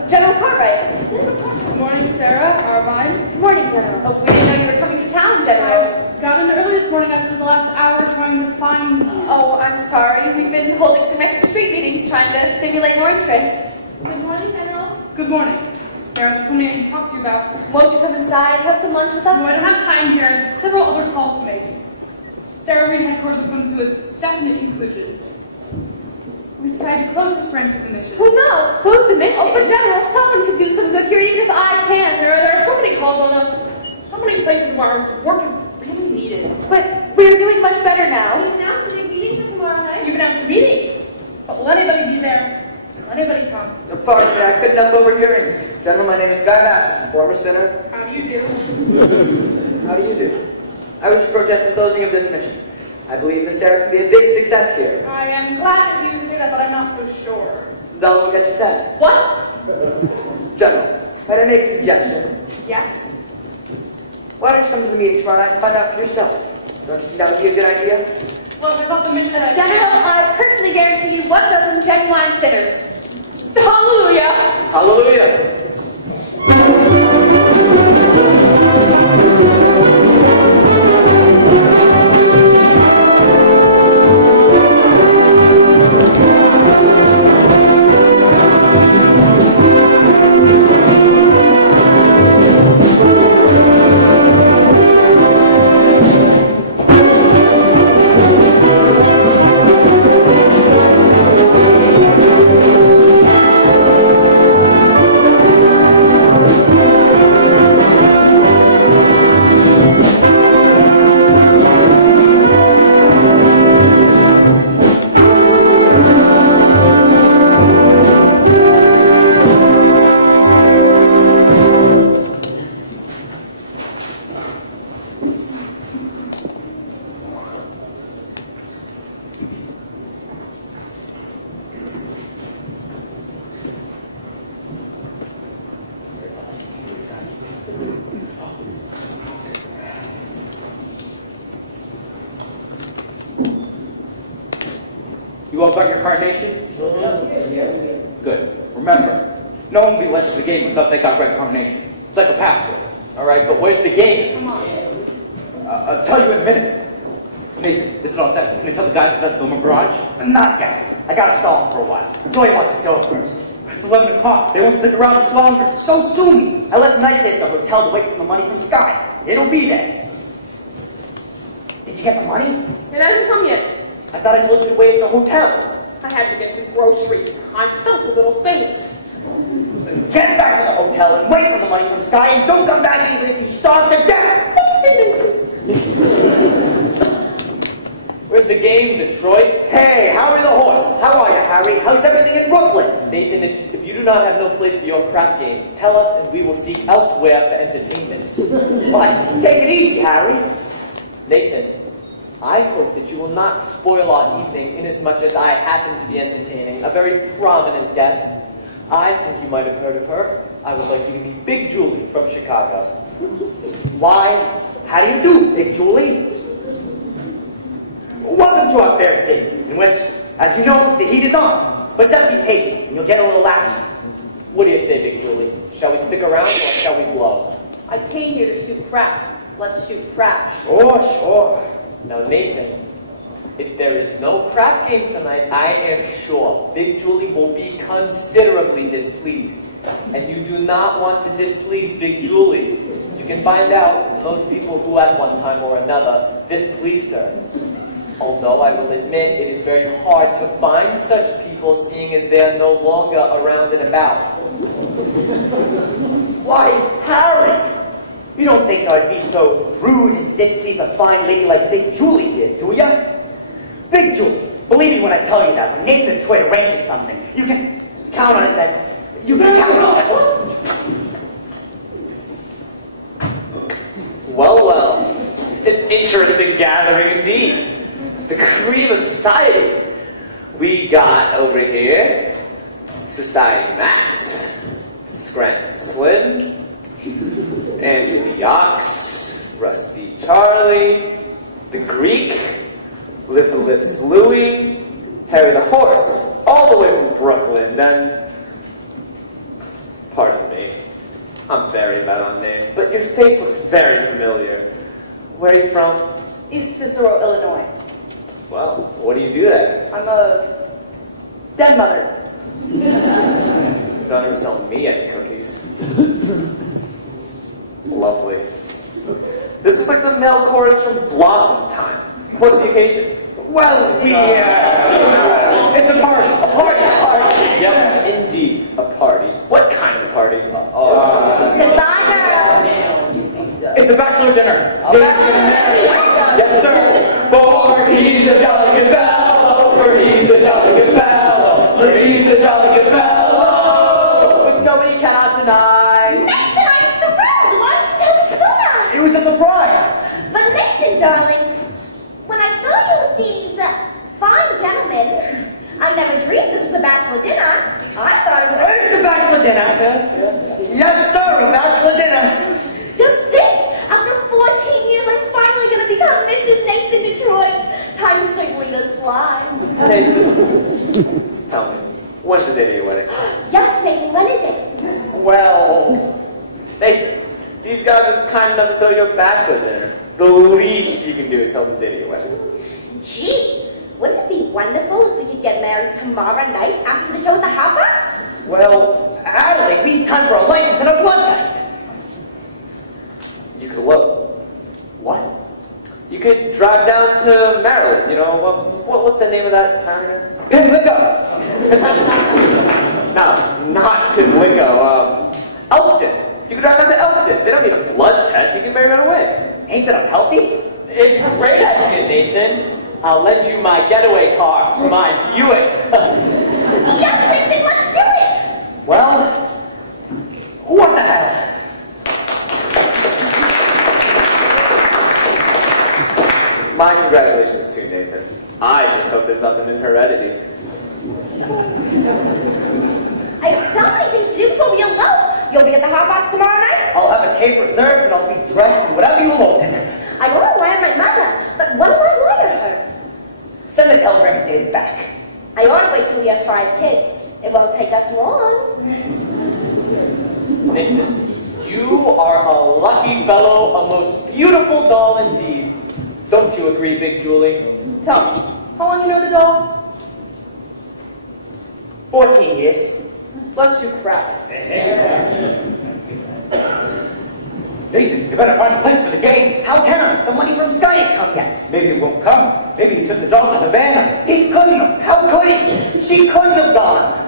General Cartwright. Good morning, Sarah, Arvine. Good morning, General. Oh, we didn't know you were coming to town, General. I got in early this morning. I spent the last hour trying to find you. Oh, I'm sorry. We've been holding some extra street meetings trying to stimulate more interest. Good morning, General. Good morning. Sarah, there's something I need to talk to you about. Won't you come inside, have some lunch with us? No, I don't have time here. I have several other calls to make. Sarah, we and headquarters have come to a definite conclusion. We decided to close this branch of the mission. Oh no! Close the mission? Oh, but General, someone could do some good here, even if I can't. Sarah, there are so many calls on us. So many places where our work is really needed. But we're doing much better now. We've announced a big meeting for tomorrow night. You've announced a meeting. But will anybody be there? Will anybody come? Pardon me, I couldn't help overhearing. Gentlemen, my name is Sky Masters, former sinner. How do you do? How do you do? I wish to protest the closing of this mission. I believe Miss Sarah can be a big success here. I am glad that you say that, but I'm not so sure. The dollar will get you 10. What? General, might I make a suggestion? Yes. Why don't you come to the meeting tomorrow night and find out for yourself? Don't you think that would be a good idea? Well, I thought the mission that I General, I personally guarantee you 1 dozen genuine sinners. Hallelujah! Hallelujah! You all got your carnations? Good. Remember, no one will be let to the game without they got red carnations. It's like a password. All right, but where's the game? Come on. I'll tell you in a minute. Nathan, is it all set? Can I tell the guys at the garage? Not yet. I gotta stall him for a while. Joey wants us to go first. It's 11 o'clock. They won't stick around much longer. So sue me. I left nicely at the hotel to wait for the money from Sky. It'll be there. Did you get the money? It hasn't come yet. I thought I told you to wait at the hotel. I had to get some groceries. I felt a little faint. Get back to the hotel and wait for the money from Sky and don't come back even if you starve to death. Where's the game, Detroit? Hey, Harry the horse. How are you, Harry? How's everything in Brooklyn? Nathan, if you do not have no place for your crap game, tell us and we will seek elsewhere for entertainment. But take it easy, Harry. Nathan, I hope that you will not spoil our evening inasmuch as I happen to be entertaining a very prominent guest. I think you might have heard of her. I would like you to meet Big Julie from Chicago. Why? How do you do, Big Julie? Welcome to our fair city, in which, as you know, the heat is on. But just be patient, and you'll get a little action. What do you say, Big Julie? Shall we stick around or shall we blow? I came here to shoot crap. Let's shoot crap. Sure. Now, Nathan, if there is no crap game tonight, I am sure Big Julie will be considerably displeased. And you do not want to displease Big Julie. You can find out from those people who at one time or another displeased her. Although I will admit it is very hard to find such people, seeing as they are no longer around and about. Why, Harry, you don't think I'd be so rude as to displease a fine lady like Big Julie did, do ya? Big Julie, believe me when I tell you that when Nathan Detroit arranges something, you can count on it that you can count on it. Well, an interesting gathering indeed. The cream of society. We got over here Society Max, Scranton Slim, Andrew Yox, Rusty Charlie, the Greek, Lip the Lips Louie, Harry the Horse, all the way from Brooklyn, and pardon me, I'm very bad on names, but your face looks very familiar. Where are you from? East Cicero, Illinois. Well, what do you do there? I'm a dead mother. Don't even sell me any cookies. Lovely. This is like the male chorus from Blossom Time. What's the occasion? Well, it's a party. A party. Yep, indeed, a party. What kind of a party? Goodbye, girls. It's a bachelor dinner. Yes, sir. For he's a jolly good fellow, for he's a jolly good fellow, for he's a jolly good fellow, which nobody cannot deny. Nathan, I'm thrilled. Why didn't you tell me sooner? It was a surprise. But Nathan, darling, when I saw you with these fine gentlemen, I never dreamed this was a bachelor dinner. I thought it was It's a bachelor dinner. Yes, sir, a bachelor dinner. Just think, after 14 years, I'm finally going to become Mrs. Nathan Detroit. Time certainly does fly. Nathan, tell me, when's the date of your wedding? Yes, Nathan, when is it? Well, Nathan, these guys are kind enough to throw you a bachelor dinner. The least you can do is tell the date of your wedding. Gee, wouldn't it be wonderful if we could get married tomorrow night after the show at the Hot Box? well, Adelaide, we need time for a license and a blood test. You could elope. What? You could drive down to Maryland, you know, what's the name of that town again? Pimlico. No, not Pimlico, Elkton. You could drive down to Elkton. They don't need a blood test, you can marry right away. Ain't that unhealthy? It's a great idea, Nathan. I'll lend you my getaway car, my Buick. Yes, Nathan, let's do it! Well, what the hell? My congratulations too, Nathan. I just hope there's nothing in heredity. I have so many things to do before we elope. You'll be at the Hot Box tomorrow night? I'll have a tape reserved and I'll be dressed in whatever you elope in. I want to wire my mother, but what do I wire her? Send the telegram and date it back. I ought to wait till we have 5 kids. It won't take us long. Nathan, you are a lucky fellow, a most beautiful doll indeed. Don't you agree, Big Julie? Tell me, how long you know the doll? 14 years. Bless you, crap. Nathan, you better find a place for the game. How can I? The money from Sky ain't come yet. Maybe it won't come. Maybe he took the doll to Havana. He couldn't have. How could he? She couldn't have gone.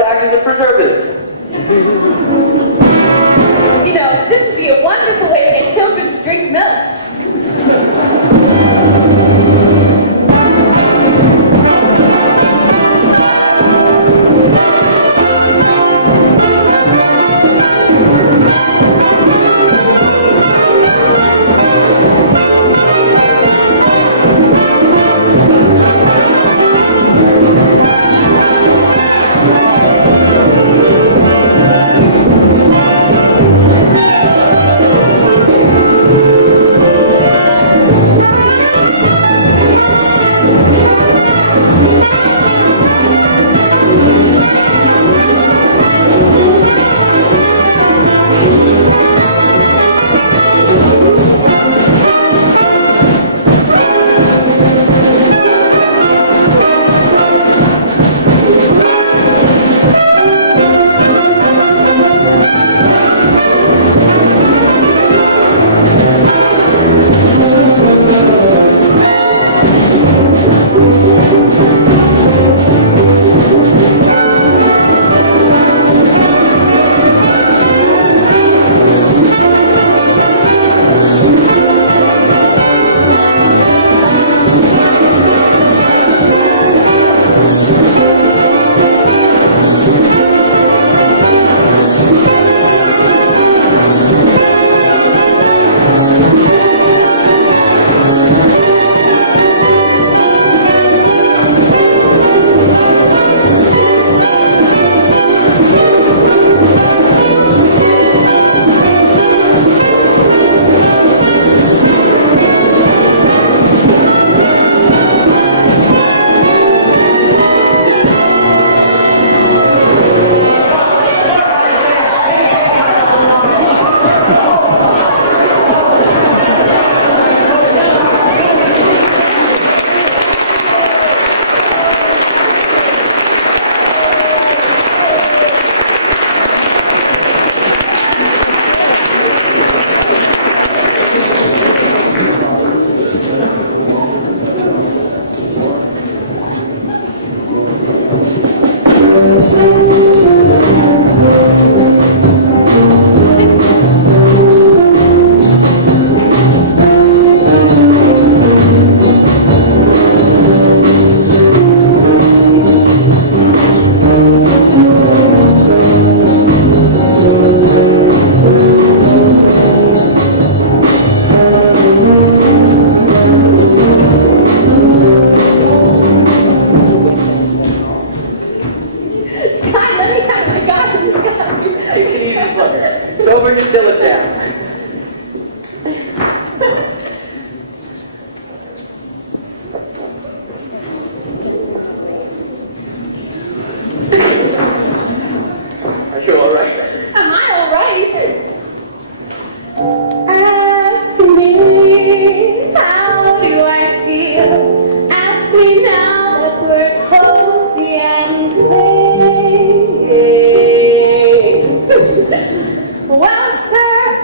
to act as a preservative. You know, this would be a wonderful way to get children to drink milk. Well, sir,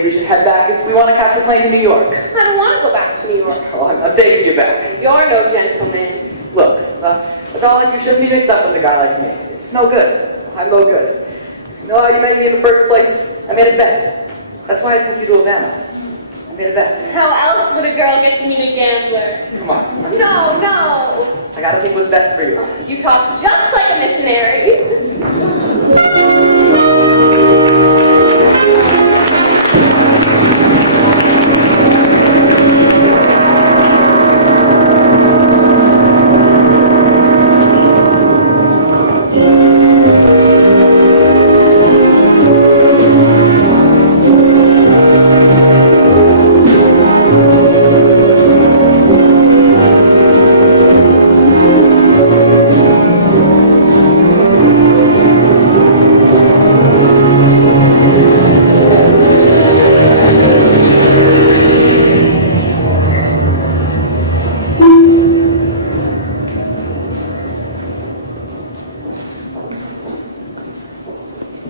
think we should head back if we want to catch the plane to New York. I don't want to go back to New York. Oh, I'm taking you back. You're no gentleman. Look, a doll like you shouldn't be mixed up with a guy like me. It's no good. I'm no good. You know how you made me in the first place? I made a bet. That's why I took you to Havana. I made a bet. How else would a girl get to meet a gambler? Come on. No, no. I gotta think what's best for you. You talk just like a missionary.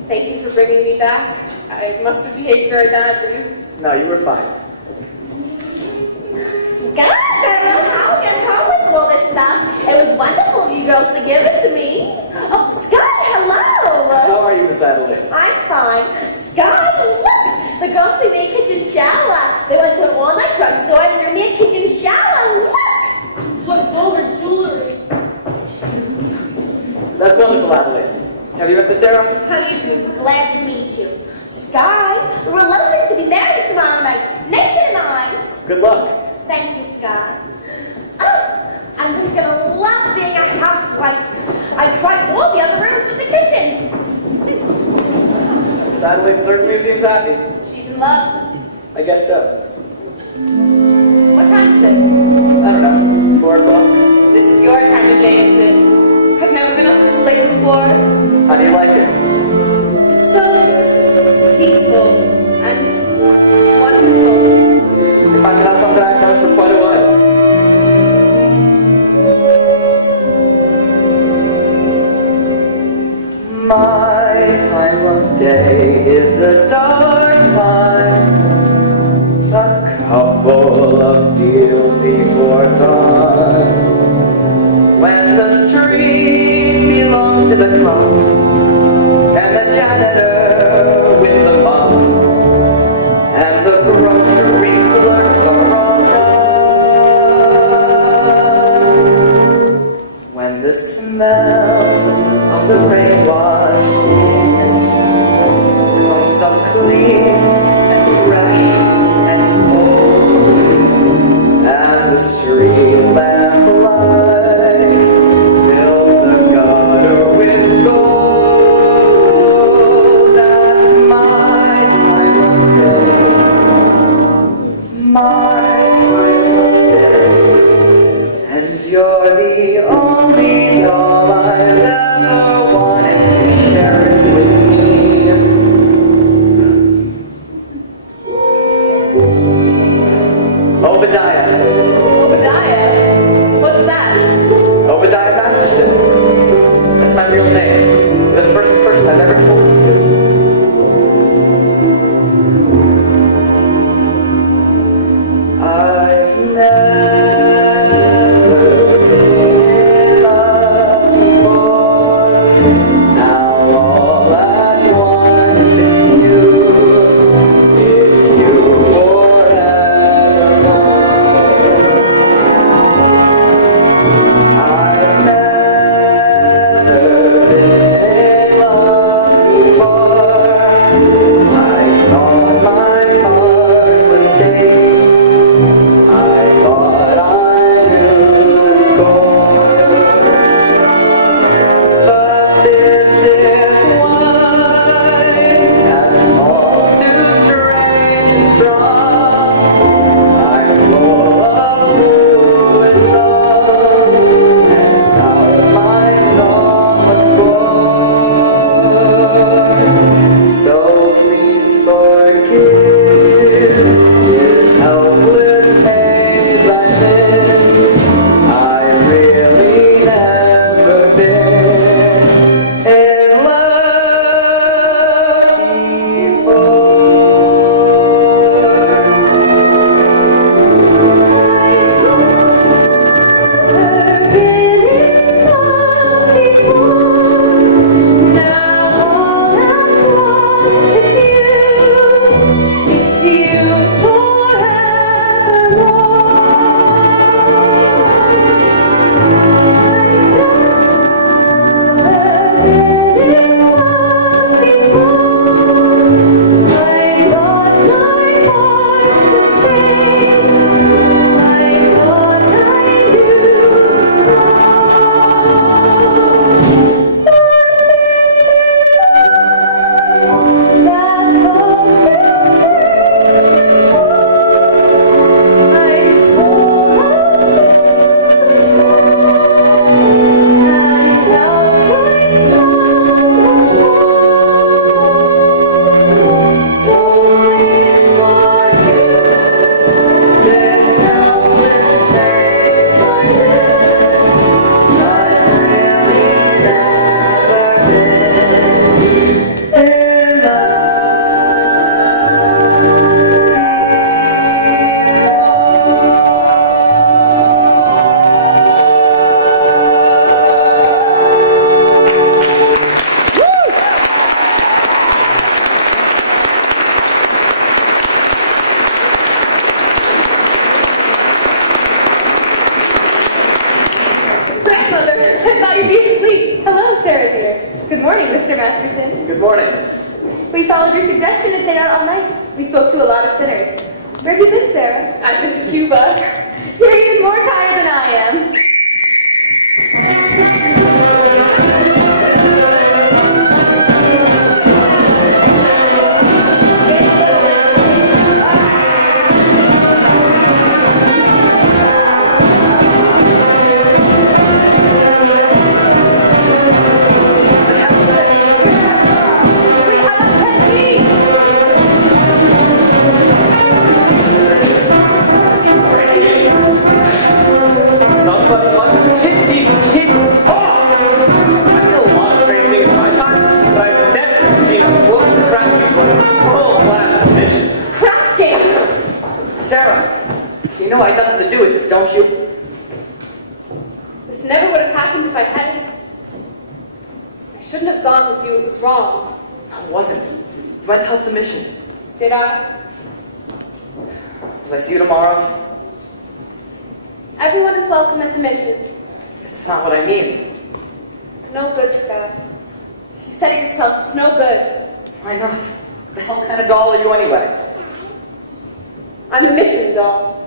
Thank you for bringing me back. I must have behaved very badly. No, you were fine. Gosh, I don't know how I got home with all this stuff. It was wonderful of you girls to give it to me. Oh, Sky, hello. How are you, Miss Adelaide? I'm fine. Sky, look. The girls threw me a kitchen shower. They went to an all-night drugstore and threw me a kitchen shower. Look. What vulgar jewelry. That's wonderful, Adelaide. Have you met Miss Sarah? How do you do? Glad to meet you. Sky, we're eloping to be married tomorrow night. Nathan and I. Good luck. Thank you, Sky. Oh, I'm just gonna love being a housewife. I tried all the other rooms with the kitchen. Miss Adelaide certainly seems happy. She's in love. I guess so. What time is it? I don't know. 4 o'clock. This is your time of day, isn't it? I've never been up this late before. How do you like it? It's so peaceful and wonderful. You're finding out something I've known for quite a while. My time of day is the dark time. A couple of deals before dawn. When the street belongs to the club, and the janitor with the mop, and the grocery clerks are all gone. When the smell of the rain-washed pavement comes up clean and fresh and cold, and the street lamp light fills the gutter with gold. That's my time of day. My time of day. And you're the only doll I've ever wanted to share it with me. Obadiah. Obadiah? What's that? Obadiah Masterson. That's my real name. You're the first person I've ever told it to. I've never been in love before. Now all at once it's you. It's you forevermore. morning, Mr. Masterson. Good morning. We followed your suggestion and stayed out all night. We spoke to a lot of sinners. Where have you been, Sarah? I've been to Cuba. You're even more tired than I am. Somebody must have tipped these kids off! I've seen a lot of strange things in my time, but I've never seen a full crack game with a full blast mission. Crack game! Sarah, you know I had nothing to do with this, don't you? This never would have happened if I hadn't. I shouldn't have gone with you. It was wrong. I wasn't. You went to help the mission. Did I? Will I see you tomorrow? Everyone is welcome at the mission. That's not what I mean. It's no good, Scott. You said it yourself. It's no good. Why not? What the hell kind of doll are you anyway? I'm a mission doll.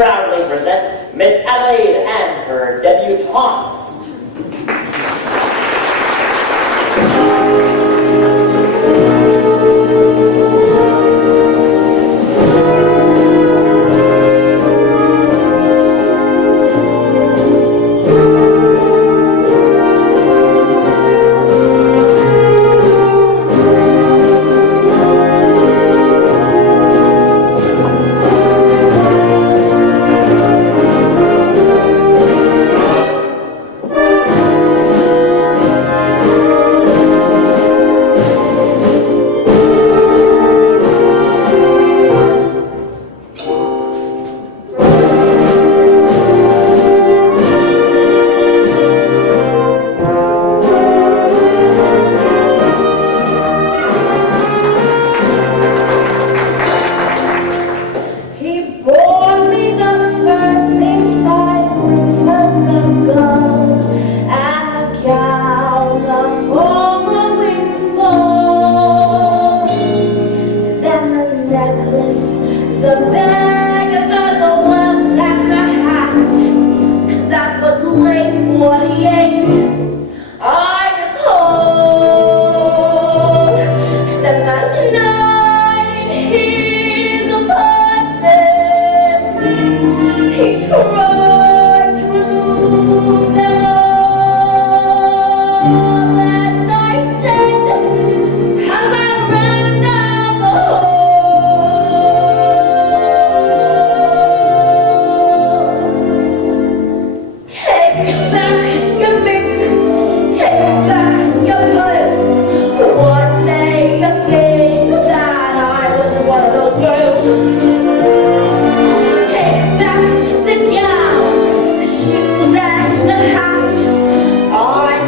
proudly presents Miss Adelaide and her debutantes. tried to remove them all, and I said, how I ran down the hall. Take back your mic, take back your place. One day you think that I was one of those girls. Take back the gown, the shoes and the hat. I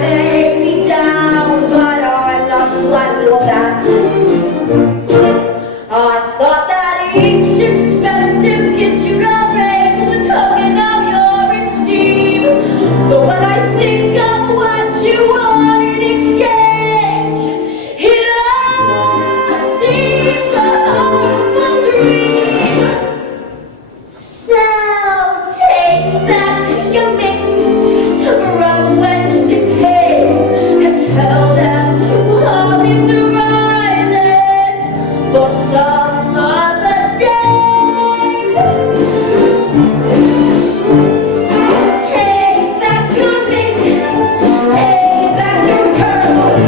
may be down, but I'm not glad for that. I thought that each expensive gift you'd bring was a token of your esteem. But when I think of what you want in exchange, it all seems a hopeful dream. So take back your mic to from whence it came, and tell them to haul in the rising for some other day. Take back your mic, take back your pearls.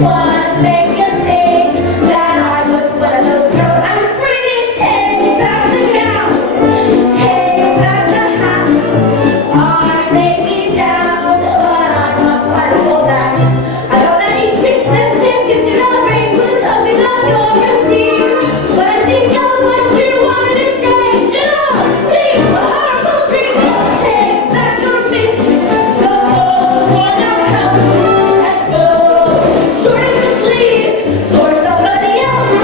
What made you think that I was one of those girls? I was free. Take back the gown, take back the hat. I may be down, but I'm not glad for that. I know that each expensive gift you don't bring was a token of your receipt. But I think of what you wanted to change, it all seems a horrible dream. Take back your mic, go for your house, and go short in the sleeves for somebody else.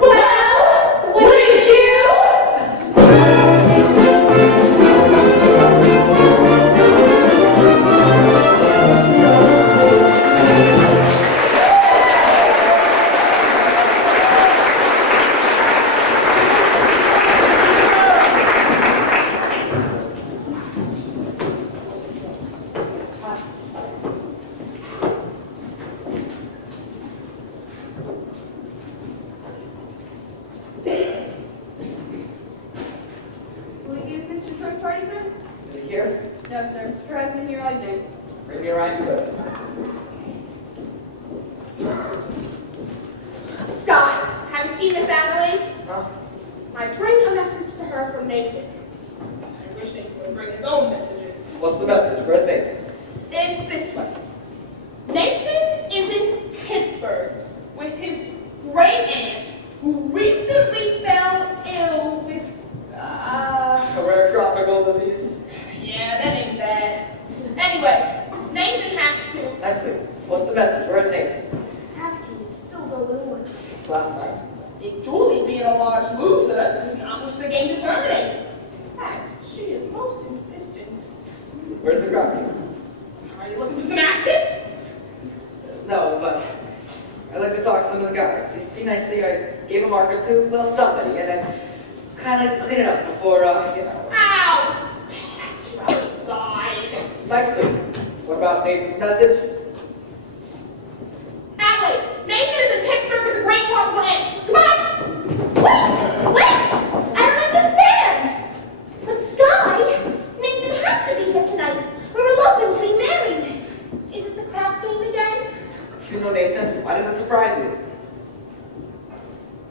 Well, wouldn't you? Will you give Mr. Troy's party, sir? Is he here? No, sir. Mr. Troy has been here all day. Bring me right, sir. Scott, have you seen Miss Adelaide? Huh? I bring a message to her from Nathan. I wish Nathan would bring his own messages. What's the message? Where's Nathan? It's this way. Nathan is in Pittsburgh with his great aunt, who recently fell ill with, A rare tropical disease? yeah, that ain't bad. Anyway, Nathan has to. Nicely. What's the message? Where's Nathan? After is still going on. Since last night. Big Julie, being a large loser, does not wish the game to terminate. In fact, she is most insistent. Where's the grumpy? Are you looking for some action? No, but I'd like to talk to some of the guys. You see nicely, I gave a marker to, well, somebody, and I kind of clean it up before, you know. Ow! Catch you outside. Nicely. What about Nathan's message? Adelaide, Nathan is in Pittsburgh with a great chocolate aunt. Come on! Wait! I don't understand. But Sky, Nathan has to be here tonight. We're eloping to be married. Is it the crap game again? You know Nathan. Why does it surprise you?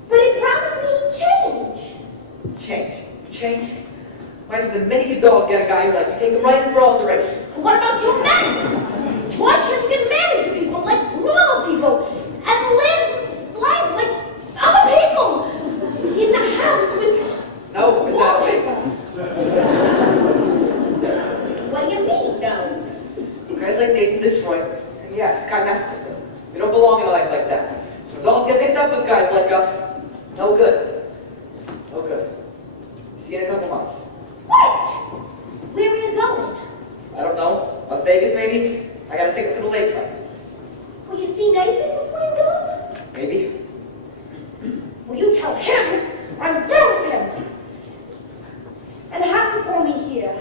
But he promised me he'd change. Change. Change? Why is it the minute you dolls get a guy you like, you take him right in for alterations? What about you men? Why can't you get married to people like normal people and live life like guys like us. No good. No good. See you in a couple months. Wait! Where are you going? I don't know. Las Vegas, maybe? I got a ticket for the lake club. Will you see Nathan before you go? Maybe. Will you tell him I'm through with him? And have him call me here.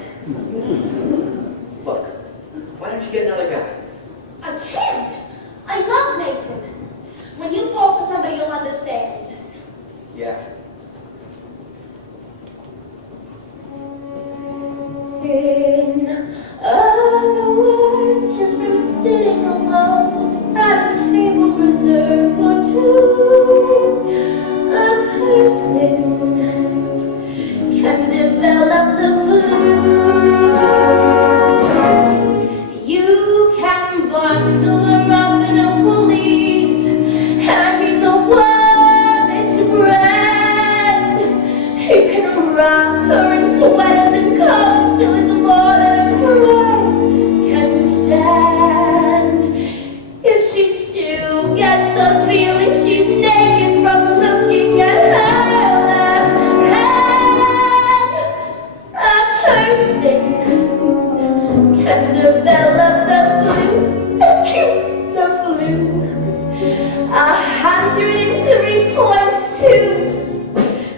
Look, why don't you get another guy? I can't. I love Nathan. When you fall for somebody, you'll understand. Yeah. In other words, just from sitting alone at a table reserved for two, a person can develop the flu. You can bundle her up in a woolies and be the warmest bread. You can wrap her in sweaters and coats till it's more than a friend can stand. If she still gets the feeling she's naked from looking at her left hand, a person can develop the flu. The flu. 103.2.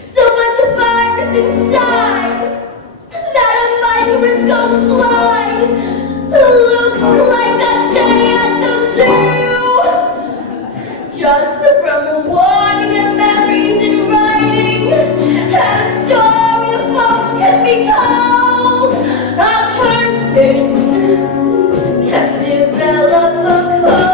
So much virus inside that a microscope slide looks like a day at the zoo. Just from warning and memories in writing, and a story of folks can be told. A person can develop a code.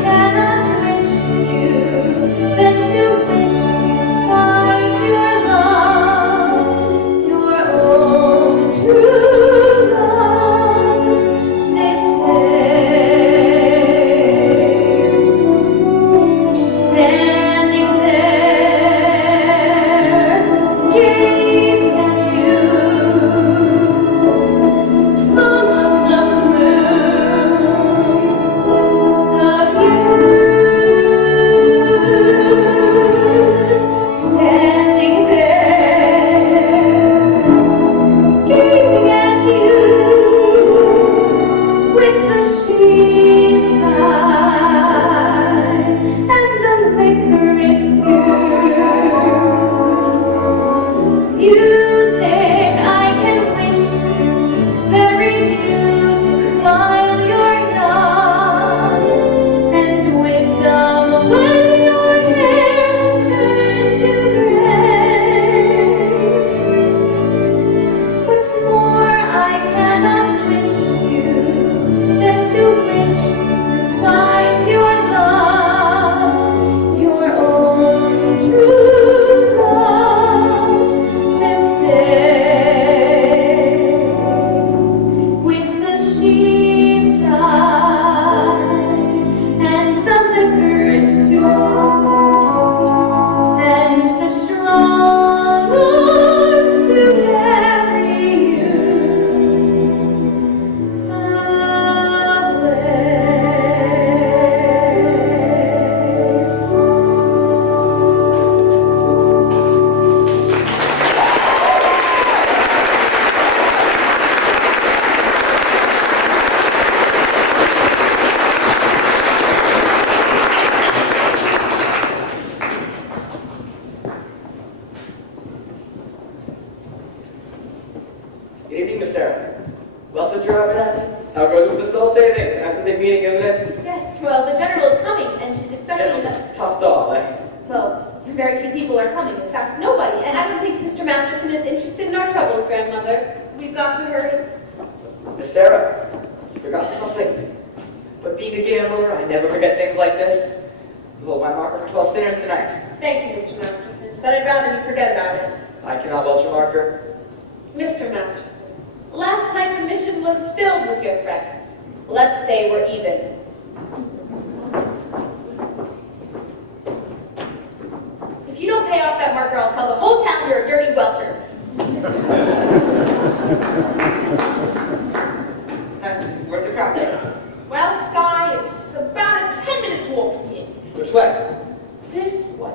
Cannot are coming. In fact, nobody. And I don't think Mr. Masterson is interested in our troubles, Grandmother. We've got to hurry. Miss Sarah, you forgot something. But being a gambler, I never forget things like this. You hold my marker for 12 sinners tonight. Thank you, Mr. Masterson, but I'd rather you forget about it. I cannot belch your marker. Mr. Masterson, last night the mission was filled with your friends. Let's say we're even. if you don't pay off that marker, I'll tell the whole town you're a dirty welcher. That's worth the crowd. Well, Sky, it's about a 10 minutes walk from here. Which way? This way.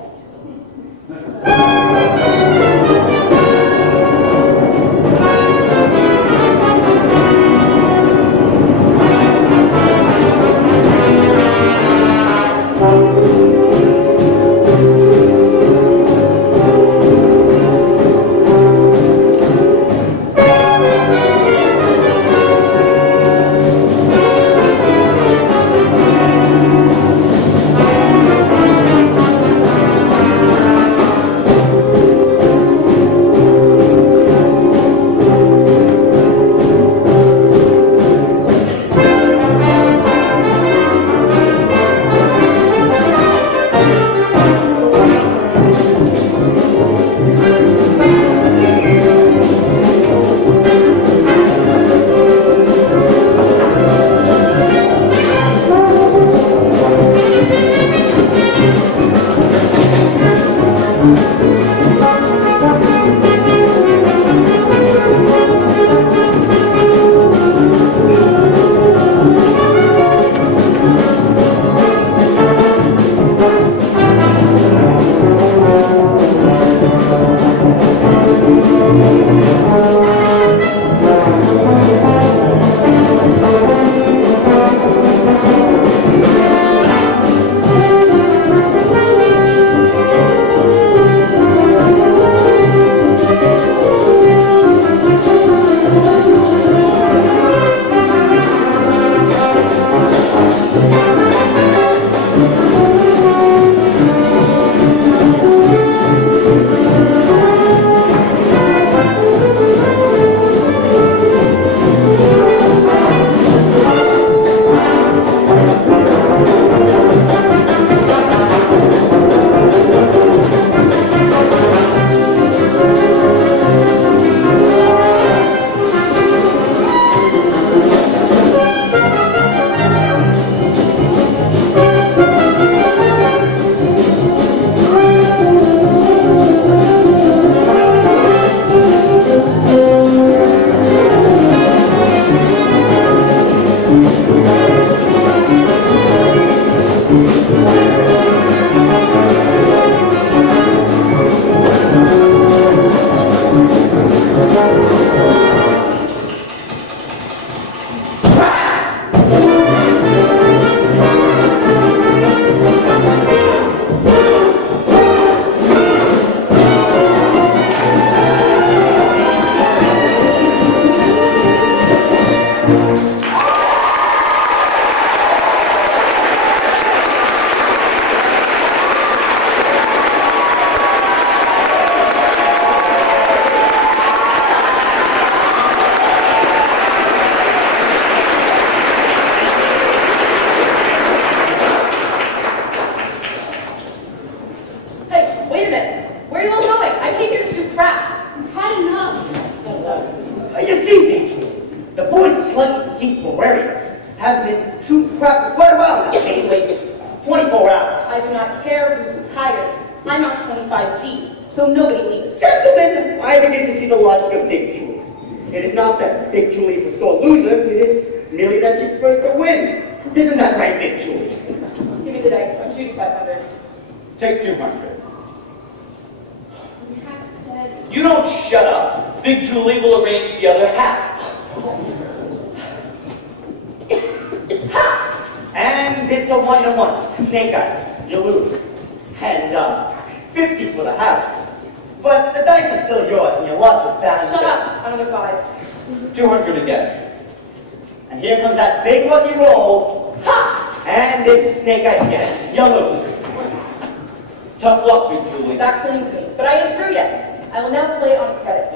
Tough luck, Big Julie. That cleans me, but I ain't through yet. I will now play on credit.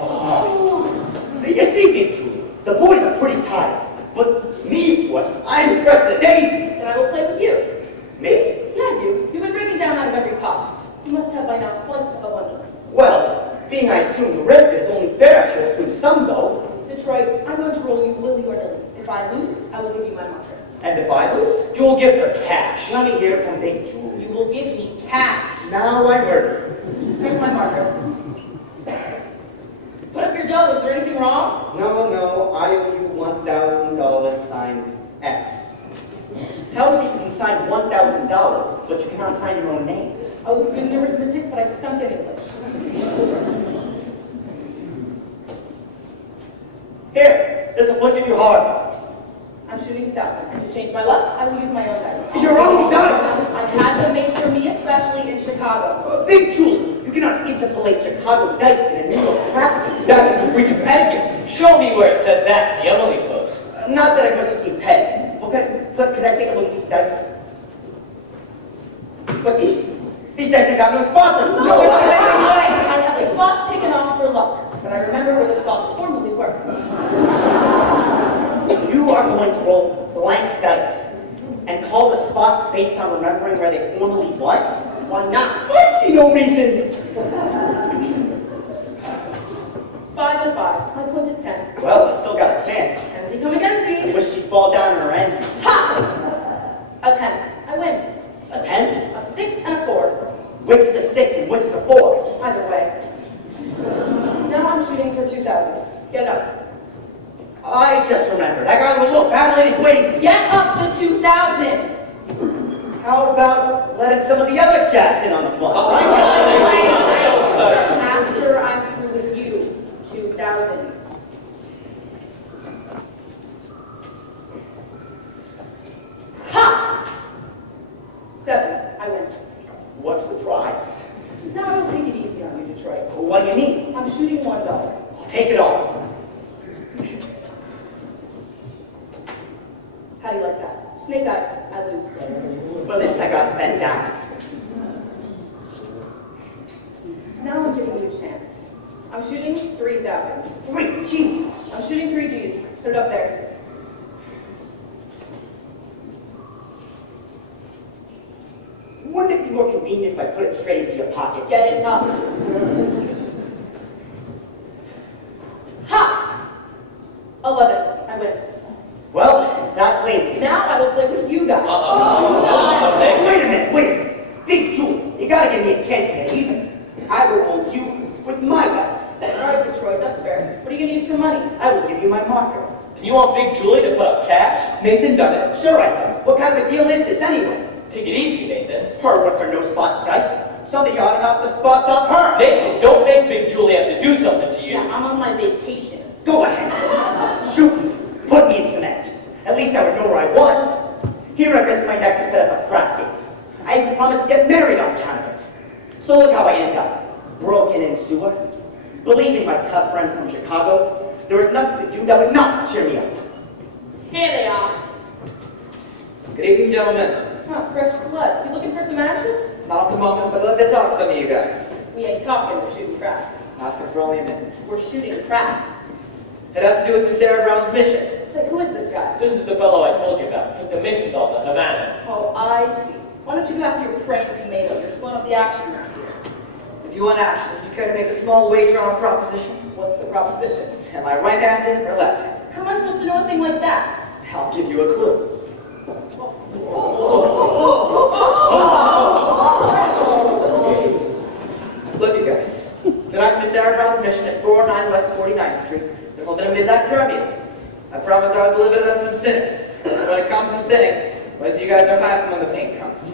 You see, Big Julie, the boys are pretty tired. But me, of course, I'm as fresh as a daisy. Then I will play with you. Me? Yeah, you. You've been drinking down out of every pot. You must have by now quite a wonder. Well, being I assume the risk is only fair, I shall assume some, though. Detroit, I'm going to roll you lily or nilly. If I lose, I will give you my marker. And if I lose? You will give her cash. Let me hear it from Big Julie. You will give me cash. Now I heard it. Here's my marker. Put up your dough. Is there anything wrong? No, I owe you $1,000 signed X. How is you can sign $1,000, but you cannot sign your own name? I was good in arithmetic, but I stunk in English. Here, there's a bunch of your hard. I'm shooting 1,000. And to change my luck, I will use my own dice. Your own dice? I've had them made for me, especially in Chicago. Big Julie, you cannot interpolate Chicago dice in a New York practice. That is a breach of etiquette. Show me where it says that in the Emily Post. Not that I must seem petty. But can I take a look at these dice? But these dice ain't got no spots on them. No, I have the spots taken off for luck, but I remember where the spots formerly were. You are going to roll blank dice and call the spots based on remembering where they formerly was? Why not? I see no reason. 5 and 5. My point is 10. Well, I still got a chance. Kenzie come again, I wish she'd fall down in her ends. Ha! A 10. I win. A 10? A 6 and a 4. Which's the 6 and which's the 4? Either way. Now I'm shooting for 2,000. Get up. I just remembered. I gotta look. That lady's waiting. Get up the 2,000. How about letting some of the other chaps in on the fun? After I'm through with you, 2,000. Ha! 7. I win. What's the prize? Now I'll take it easy on you, Detroit. What do you mean? I'm shooting $1. Take it off. How do you like that? Snake eyes. I lose. For this, I got bent down. Now I'm giving you a chance. I'm shooting 3,000. 3 G's. I'm shooting 3 G's. Put it up there. Wouldn't it be more convenient if I put it straight into your pocket? Get it up. Ha! 11. I win. Well, that cleans it. Now I will play with you guys. Wait a minute. Big Julie, you gotta give me a chance to get even. I will roll you with my dice. All right, Detroit, that's fair. What are you going to use for money? I will give you my marker. And you want Big Julie to put up cash? Nathan done it. Sure I do. What kind of a deal is this anyway? Take it easy, Nathan. Her with her no spot dice. Somebody ought to knock the spots off her. Nathan, don't make Big Julie have to do something to you. Yeah, I'm on my vacation. Go ahead. Shoot me. Put me in cement. At least I would know where I was. Here I risk my neck to set up a crap game. I even promised to get married on account of it. So look how I end up. Broken in sewer. Believing my tough friend from Chicago, there was nothing to do that would not cheer me up. Here they are. Good evening, gentlemen. Huh, fresh blood. You looking for some action? Not at the moment, but let me talk to some of you guys. We ain't talking, we're shooting crap. Asking for only a minute. We're shooting crap. It has to do with Miss Sarah Brown's mission. Say, who is this guy? This is the fellow I told you about. Took the mission doll to Havana. Oh, I see. Why don't you go after your praying tomato? You're slowing up the action around here. If you want action, would you care to make a small wager on a proposition? What's the proposition? Am I right-handed or left-handed? How am I supposed to know a thing like that? I'll give you a clue. Look, you guys. Tonight, Miss Sarah Brown's mission at 409 West 49th Street. They're holding a midnight prayer meeting. I promised I would deliver them some sinners. When it comes to sinning, most of you guys are hyped when the pain comes.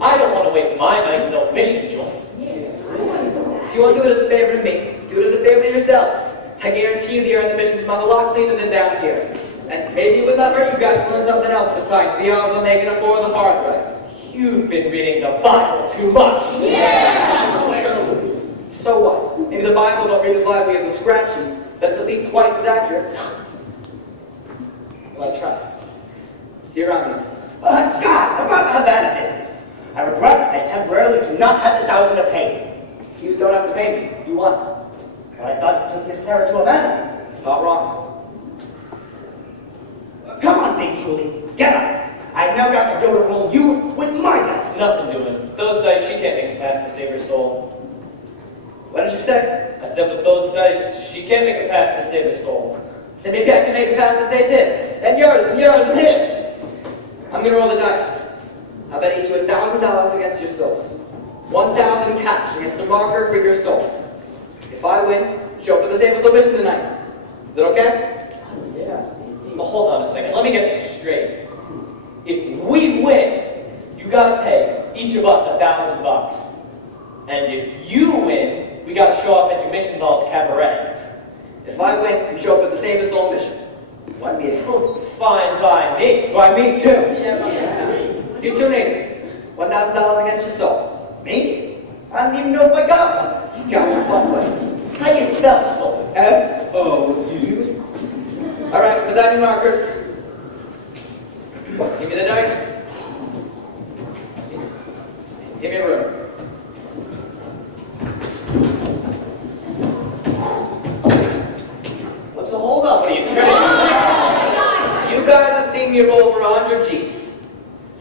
I don't want to waste my night in no mission joint. If you want to do it as a favor to me, do it as a favor to yourselves. I guarantee you the air in the mission smells a lot cleaner than down here. And maybe it would not hurt you guys to learn something else besides the odds of making a four the hard way. You've been reading the Bible too much. Yeah! So what? Maybe the Bible don't read as lively as the scratch sheets, but it's at least twice as accurate. Well, I tried. See you around here. Scott, about the Havana business. I regret I temporarily do do not have the 1,000 to pay. You don't have to pay me. You won. But I thought you took Miss Sarah to a man. Not wrong. Come on, Big Julie. Get up. I've now got to go to roll you with my dice. Nothing doing. Those dice, she can't make it past to save her soul. What did you say? I said with those dice, she can't make it past to save her soul. Then maybe I can make it past to save his. And yours, and yours, and his. I'm gonna roll the dice. I bet each you $1,000 against your souls. 1,000 cash against a marker for your souls. If I win, show up at the Save Us All mission tonight. Is that okay? Yeah. Well, hold on a second. Let me get this straight. If we win, you gotta pay each of us $1,000. And if you win, we gotta show up at your mission ball's cabaret. If I win, you show up at the Save Us All mission. One meeting. Fine by me. By me too. You too, Nathan. $1,000 against your soul. Me? I don't even know if I got one. You got one someplace. How do you spell soul? S-O-U. All right, put that in markers. Give me the dice. Give me a room. What's the hold up? What are you turning? You guys have seen me roll over 100 G's.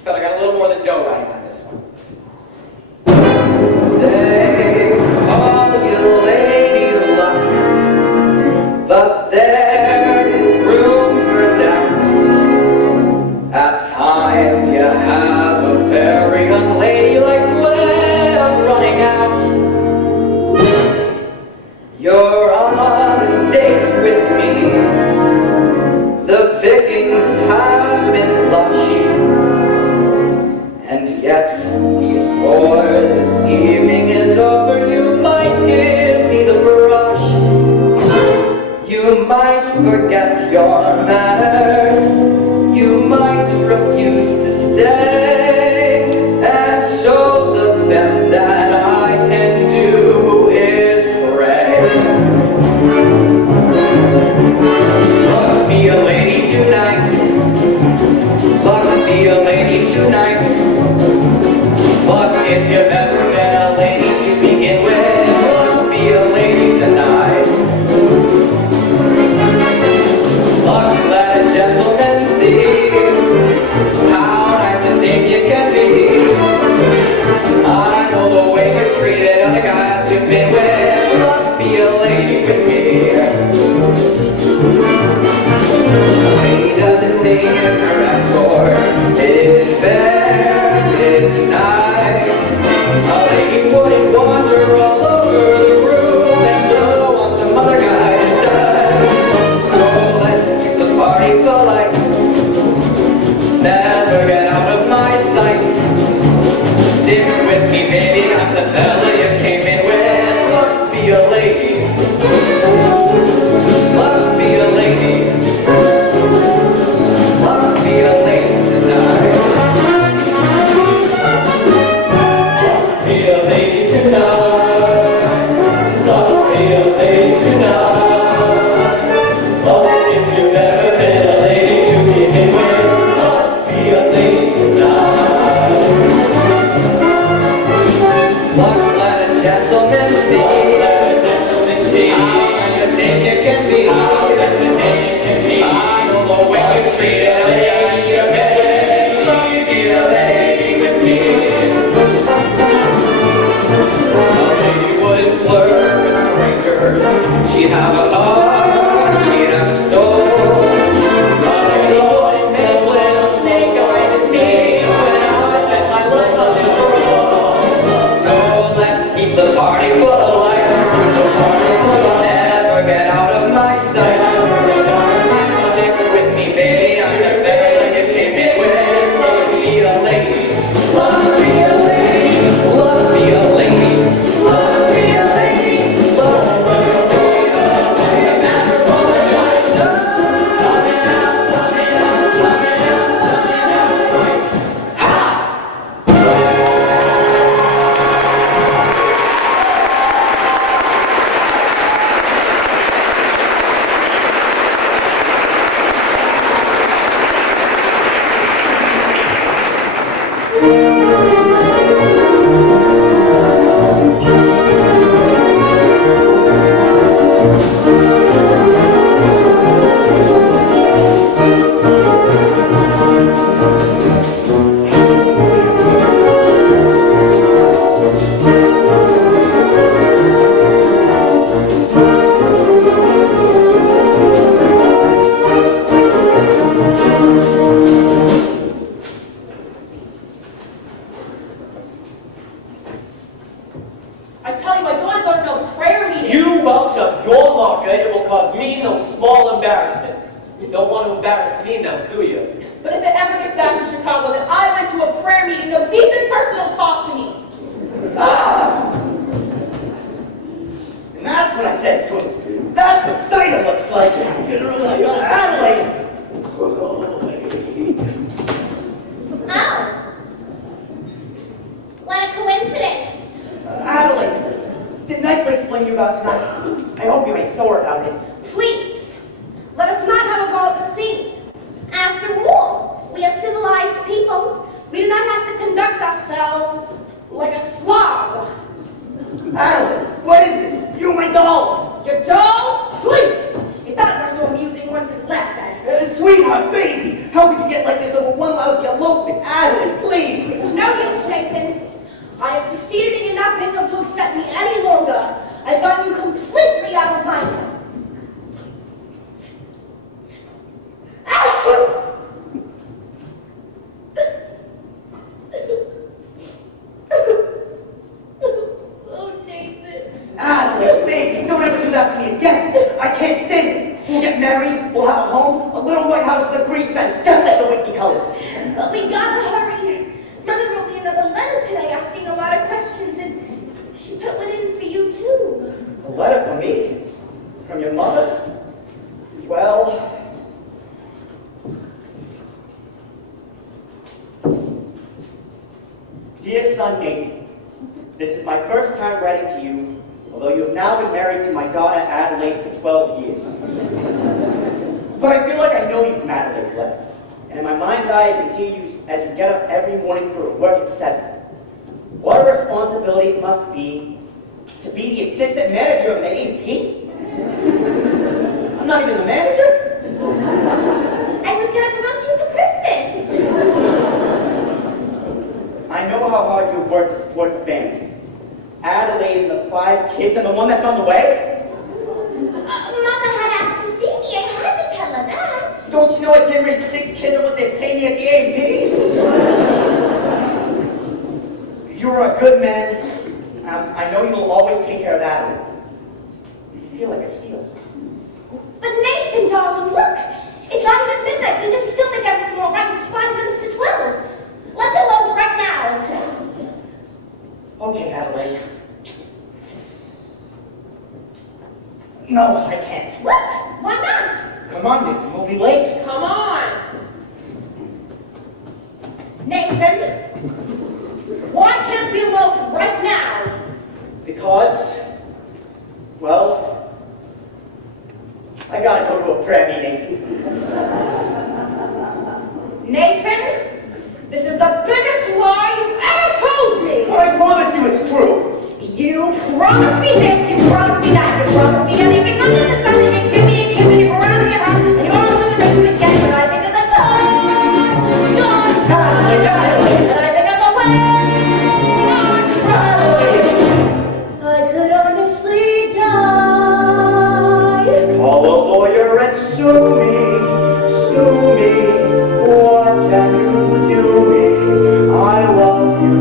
Felt I got a little more than dough riding on this one. They call you Lady Luck, but there is room for doubt. At times you have a very unladylike way of running out. You're on this date with me. The pickings have been lush. And yet, before this evening is over, you might give me the brush. You might forget your manners. You might refuse to stay. And show the best that I can do is pray. Love me a lady tonight. Love me a lady tonight. But if you've ever met a lady to begin with, look, be a lady tonight. Look, let a gentleman see how nice and dame you can be. I know the way you treated other guys you've been with. Look, be a lady with me. A lady doesn't need her escort. It isn't fair, it isn't nice. A lady wouldn't wander all over the room and blow on some other guy's dime. So let's keep the party polite. Never get out of my sight. Stick with me, baby, I'm the fella you came in with. Look, be a lady. Look, be a lady. Look, be a lady tonight. Be a lady tonight. Love be a lady tonight. Love if you've ever been a lady to begin with. Love be a lady tonight. Love let a gentleman see. Let a gentleman see. How nice a dame you can be. How nice a dame you can be. I know the way you treat a lady you've been with. Love be a lady with me. Wouldn't flirt with strangers. She'd have a heart, she'd have a soul. A lady wouldn't make little snake eyes at me when I met my love on this roll. So let's keep the party full of lights. Never get out of my sight. Stick with me, baby, I'm the fella you came in with. Love me a lady. Love me a lady. Love me a lady. Love me a lady. Love me a lady. tell you, I don't want to go to no prayer meeting. You belch up your marker, it will cause me no small embarrassment. You don't want to embarrass me now, do you? But if it ever gets back to Chicago that I went to a prayer meeting, no decent person will talk to me. Ah! And that's what I says to him. That's what cider looks like. Adelaide! Oh. What a coincidence. Adelaide, did nicely explain you about tonight. I hope you ain't sore about it. Please, let us not have a vulgar scene. After all, we are civilized people. We do not have to conduct ourselves like a slob. Adelaide, what is this? You and my doll! Your doll? Please! If that weren't so amusing, one could laugh at it. Sweetheart, baby! How could you get like this over one lousy elopement? Adelaide, please! It's no use, Nathan. I have succeeded in not being able to accept me any longer. I've gotten you completely out of my head. Oh, Nathan. Adelaide, baby, don't ever do that to me again. I can't stand it. We'll get married, we'll have a home, a little white house with a green fence, just like the Whitney colors. But we gotta hurry. Mother wrote me another letter today asking a lot of questions, and she put one in for you, too. A letter from me? From your mother? Well... Dear son Nathan, this is my first time writing to you, although you have now been married to my daughter Adelaide for 12 years. But I feel like I know you from Adelaide's letters, and in my mind's eye I can see you as you get up every morning for work at 7. What a responsibility it must be to be the assistant manager of an A&P. I'm not even the manager. I was going to promote you for Christmas. I know how hard you've worked to support the family. Adelaide and the 5 kids and the one that's on the way? Mother had asked to see me. I had to tell her that. Don't you know I can't raise 6 kids on what they pay me at the A&P? You're a good man. I know you'll always take care of Adelaide. You feel like a heel. But Nathan, darling, look! It's not even midnight. We can still make everything all right. It's 5 minutes to 12. Let's elope right now. Okay, Adelaide. No, I can't. What? Why not? Come on, Nathan, we'll be late. Come on. Nathan, why can't we elope right now? Because, well, I gotta go to a prayer meeting. Nathan, this is the biggest lie you've ever told me! But I promise you it's true! You promised me this, you promised me that, you promised me anything under the sun, and you give me a kiss and you go around your heart, and you all do the rest again, but I think of the time gone by, and I think of the way I tried. I could honestly die. Call a lawyer and sue me, sue me. What can you do me? I love you.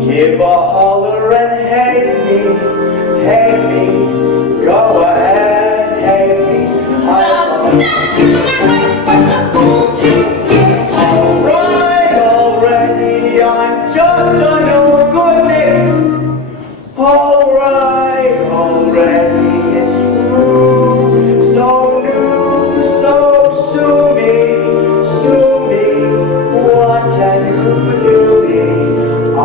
Give a holler and hate me. Go ahead, hate me. I love you. Alright, already, I'm just a no good name. Alright, already, it's true. So new, so sue me. What can you do me? I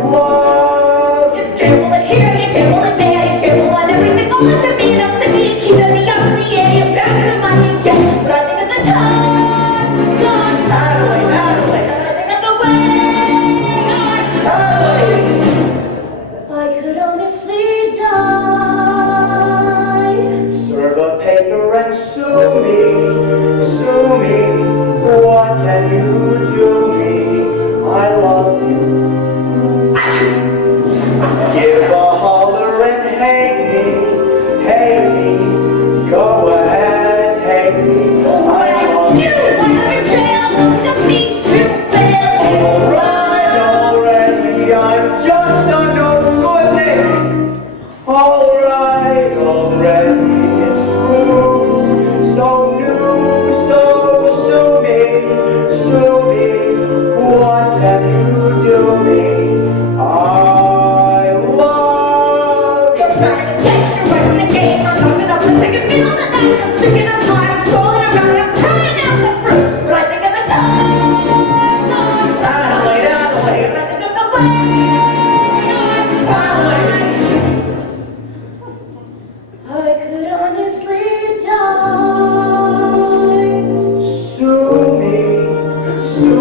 love you. Gamble it here, you gamble it there, you gamble on everything all to me, and I'm sick of you keeping me up in the air, you're back in the money again, but I think of the time gone by, Adelaide. and I think of the way I could honestly die. Serve a paper and sue me. What can you do me? I love you. Give a holler and hate me. Go ahead, hate me. I love you. Whatever jail, look at me too well. Alright, already, I'm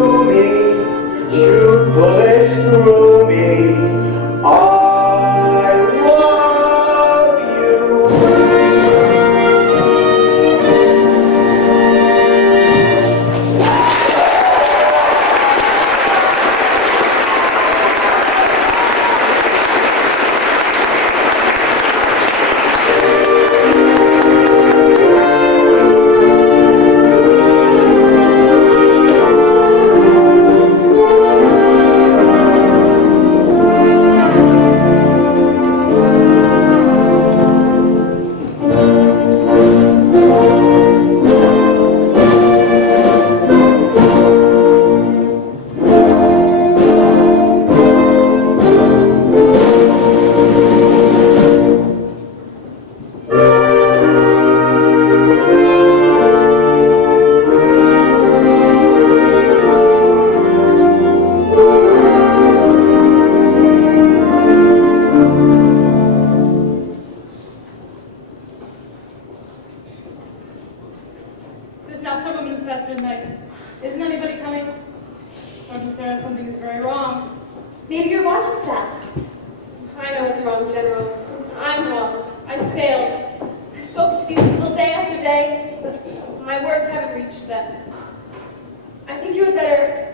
through me, shoot bullets through me. I love you. It is now several minutes past midnight. Isn't anybody coming? Sergeant Sarah, something is very wrong. Maybe your watch is fast. I know what's wrong, General. I'm wrong. I failed. I've spoken to these people day after day, but my words haven't reached them. I think you had better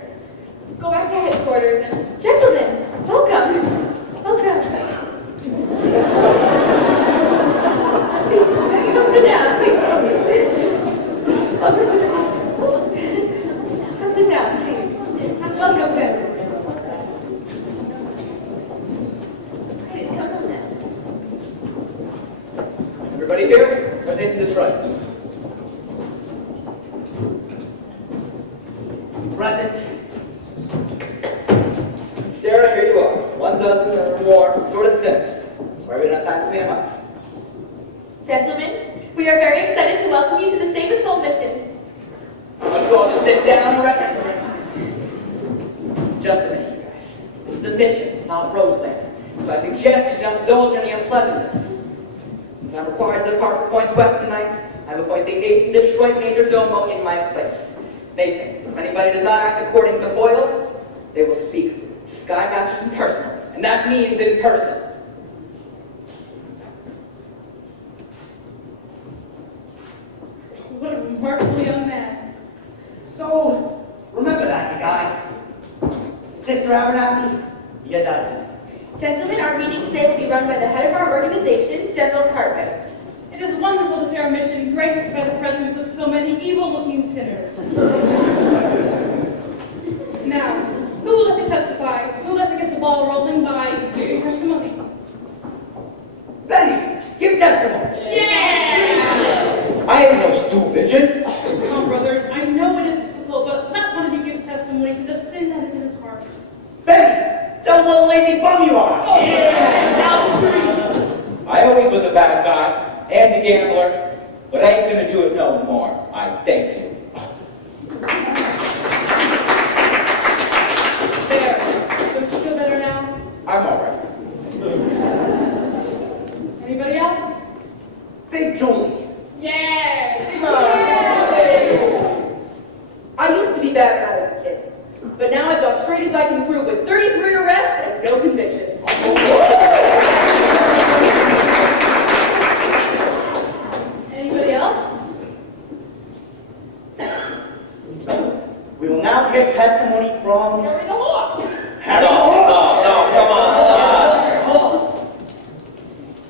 go back to headquarters and... Gentlemen, welcome. Welcome. Please, come sit down, please. Welcome to the house. Come sit down, please. Welcome, General. Please come sit down. Everybody here? We're taking Detroit. Present. Sarah, here you are. 1 dozen or more assorted sinners. Sorry we don't have time to clean them up. Gentlemen, we are very excited to welcome you to the Save a Soul mission. Why don't you all just sit down already? Just a minute, you guys. This is a mission, not Roseland. So I suggest you don't indulge any unpleasantness. Since I'm required to depart for Points West tonight, I'm appointing Nathan Detroit Major Domo in my place. Nathan, if anybody does not act according to Boyle, they will speak to Sky Masters in person. And that means in person. What a remarkable young man. So, remember that, you guys. Sister Abernathy, you does. Gentlemen, our meeting today will be run by the head of our organization, General Cartwright. It is wonderful to see our mission graced by the presence of so many evil-looking sinners. Now, who would like to testify? Who would like to get the ball rolling by giving testimony? Benny, give testimony. Yeah! I ain't no stool pigeon. Come on, brothers. I know it is difficult, but let one of you give testimony to the sin that is in his heart. Benny, tell them what a lazy bum you are. I always was a bad guy and a gambler, but I ain't gonna do it no more. I thank you. There. Don't you feel better now? I'm alright. Anybody else? Big Julie. Yay! I used to be bad when I was a kid, but now I've gone straight as I can prove with 33 arrests and no convictions. Anybody else? We will now hear testimony from Harry the horse. Harry No, Horse. come on.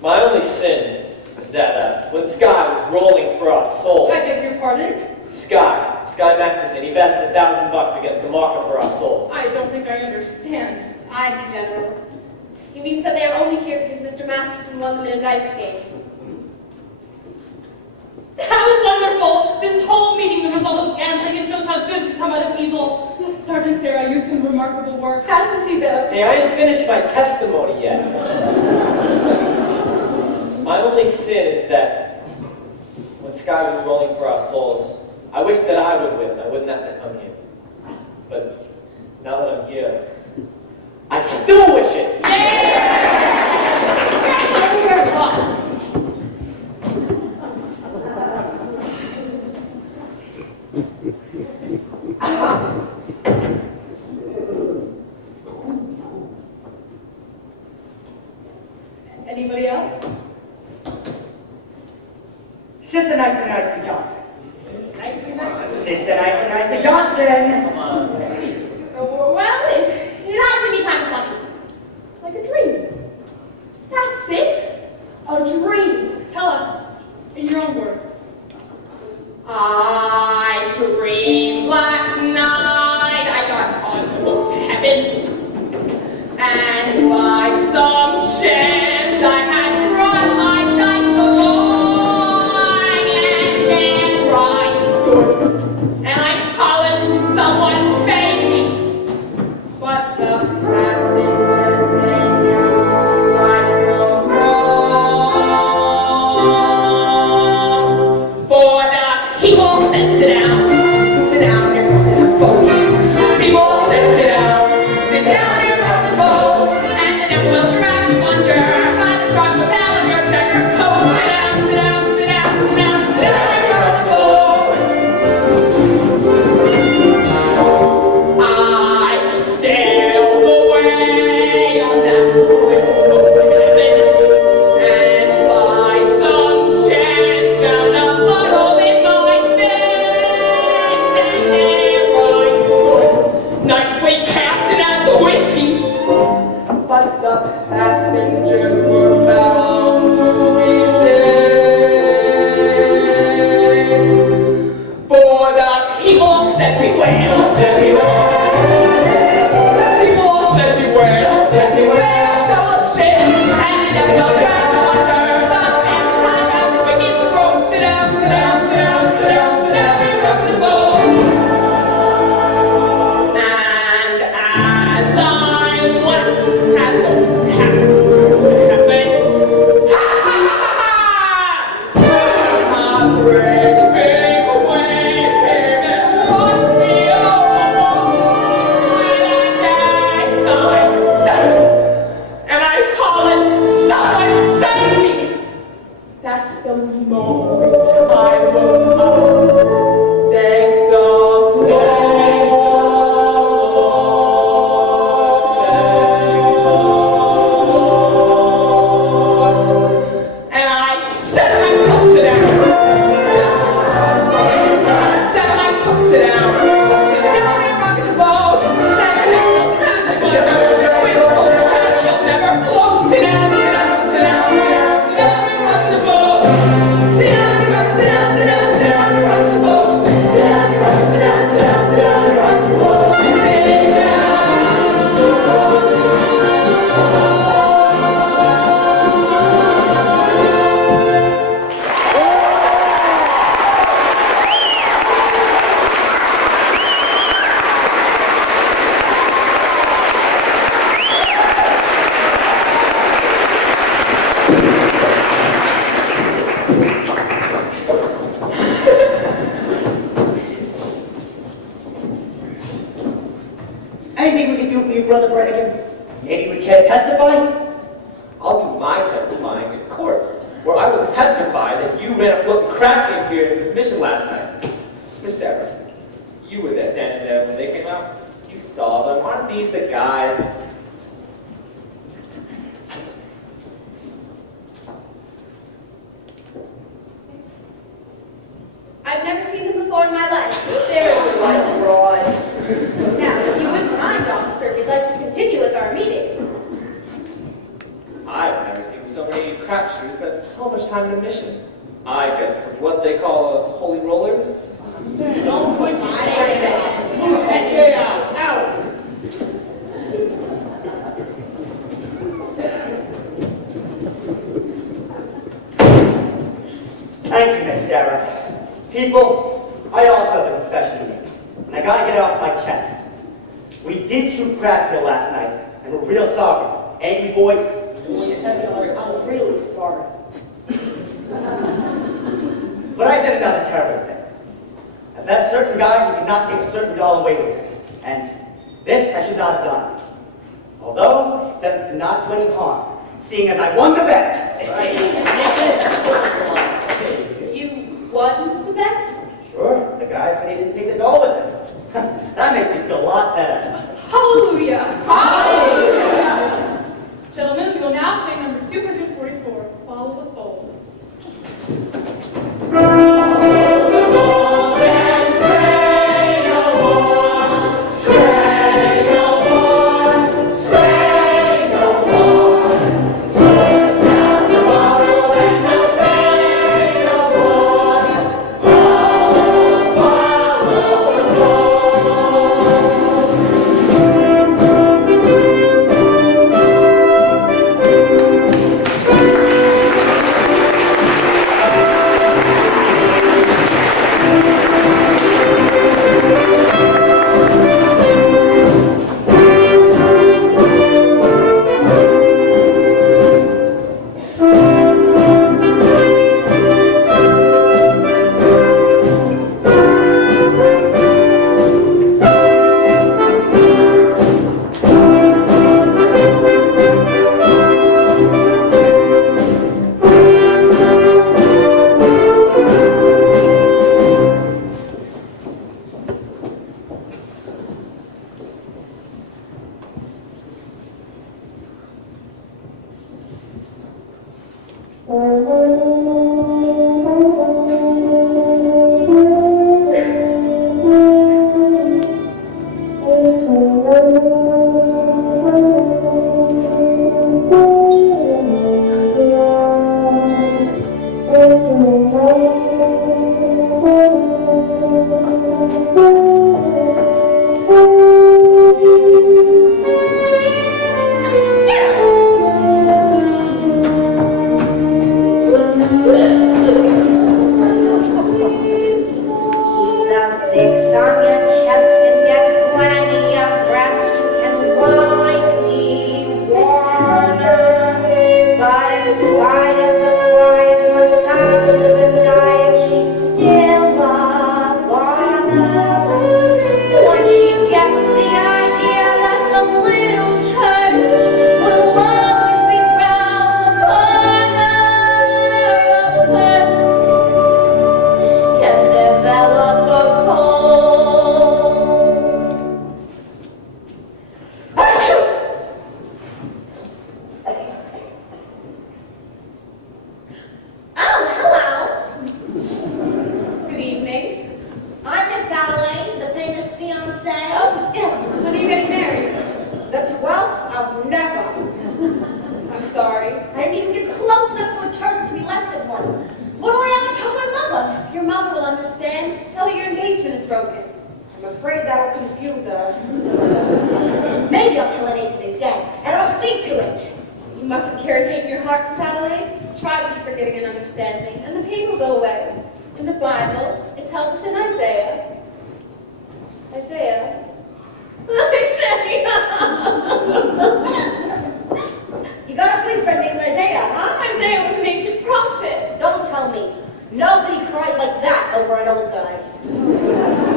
My only sin is that when Sky was rolling for our souls, I beg your pardon? Sky Maxes, and he bets $1,000 against the market for our souls. I don't think I understand. I do, General. He means that they are only here because Mr. Masterson won them in a dice game. How wonderful! This whole meeting, the result of gambling, it shows how good we come out of evil. Sergeant Sarah, you've done remarkable work. Hasn't she, though? Hey, I didn't finish my testimony yet. My only sin is that when Sky was rolling for our souls, I wish that I would win. I wouldn't have to come here. But now that I'm here, I still wish it. Anything we can do for you, Brother Brannigan? Maybe we can testify? I'll do my testifying in court, where I will testify that you ran a floating craft game here in this mission last night. Miss Sarah, you were there standing there when they came out. You saw them. Aren't these the guys? I've never seen them before in my life. There's a white fraud. Now, if you wouldn't mind, officer, we'd like to continue with our meeting. I've never seen so many crapshooters spend so much time in a mission. I guess this is what they call holy rollers. Don't put your head down. Move head down. Now. Thank you, Miss Sarah. People, I also have a confession to make, and I gotta get it off my chest. We did shoot crap here last night, and we're real sorry. Ain't we, boys? I'm really sorry. But I did another terrible thing. I bet a certain guy who could not take a certain doll away with him. And this I should not have done. Although, that did not do any harm, seeing as I won the bet. You won the bet? Sure, the guy said he didn't take the doll with him. That makes me feel a lot better. Hallelujah! Hallelujah! Gentlemen, we will now sing number 244, Follow the Fold.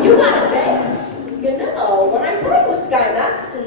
You got it there. You know, when I saw you with Sky Masterson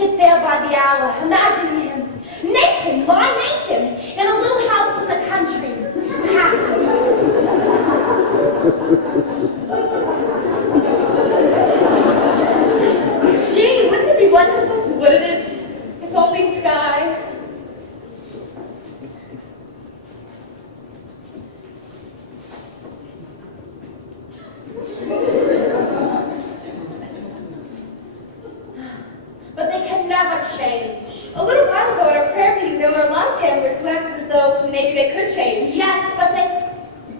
sit there by the hour, imagining him. Nathan, my Nathan, in a little house in the country. Gee, wouldn't it be wonderful? Wouldn't it? If only sky. But they can never change. A little while ago at our prayer meeting, there were a lot of gamblers who acted as though maybe they could change. Yes, but they...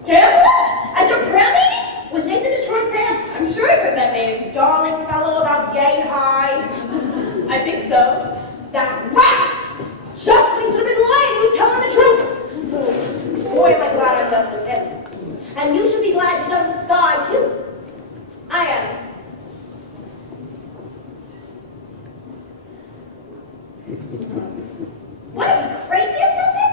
Gamblers? At your prayer meeting? Was Nathan Detroit there? I'm sure I've heard that name. Darling fellow about yay high. I think so. That rat! Just when he should have been lying, he was telling the truth. Boy, am I glad I'm done with him. And you should be glad you're done with Sky, too. I am. What, are we crazy or something?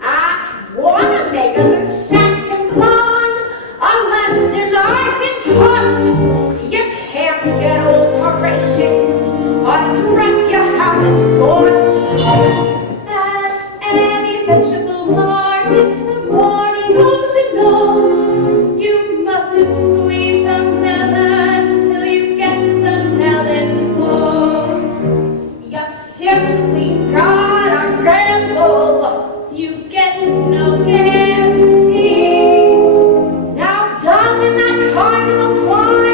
At Wanamaker's and Saxon Klein, a lesson I've been taught. You can't get alterations on dress you haven't bought. At any vegetable market, the morning goes to know. You mustn't squeeze a melon till you get the melon whole. You simply gotta gamble. You get no guarantee. Now doesn't that kind of apply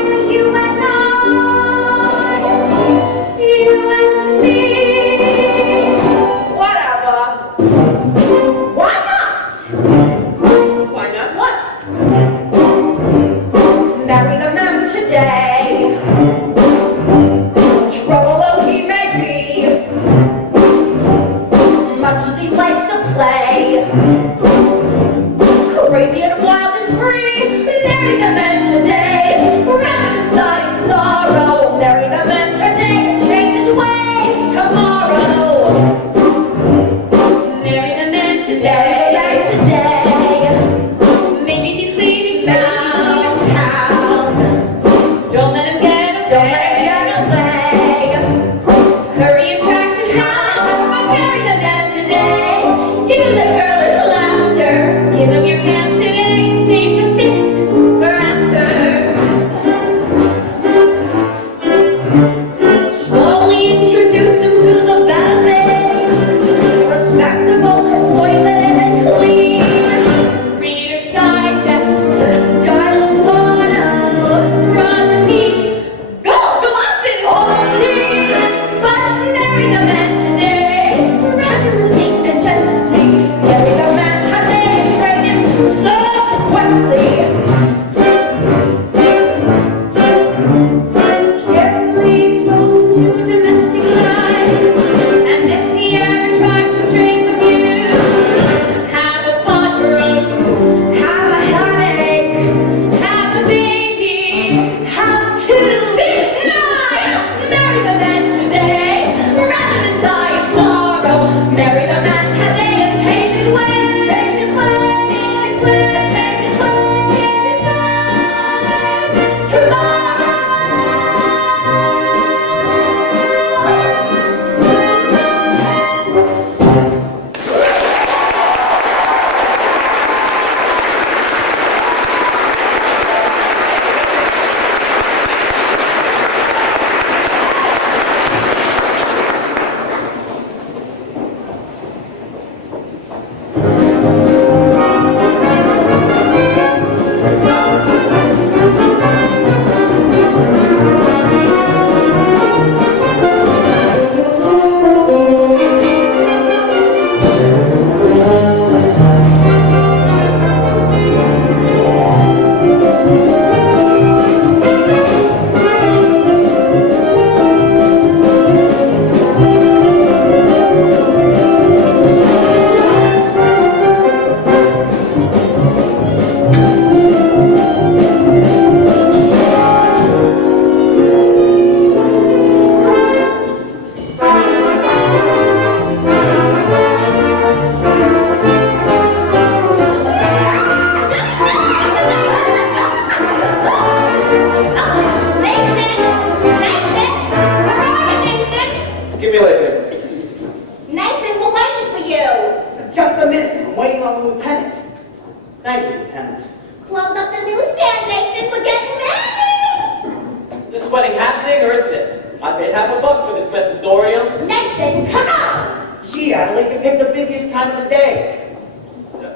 hit half a buck for this mess, Auditorium. Nathan, come on! Gee, Adelaide, you picked the busiest time of the day.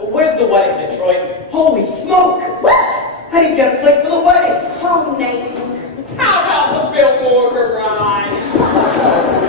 Where's the wedding, Detroit? Holy smoke! What? I didn't get a place for the wedding. Oh, Nathan. How about the Fillmore Garage?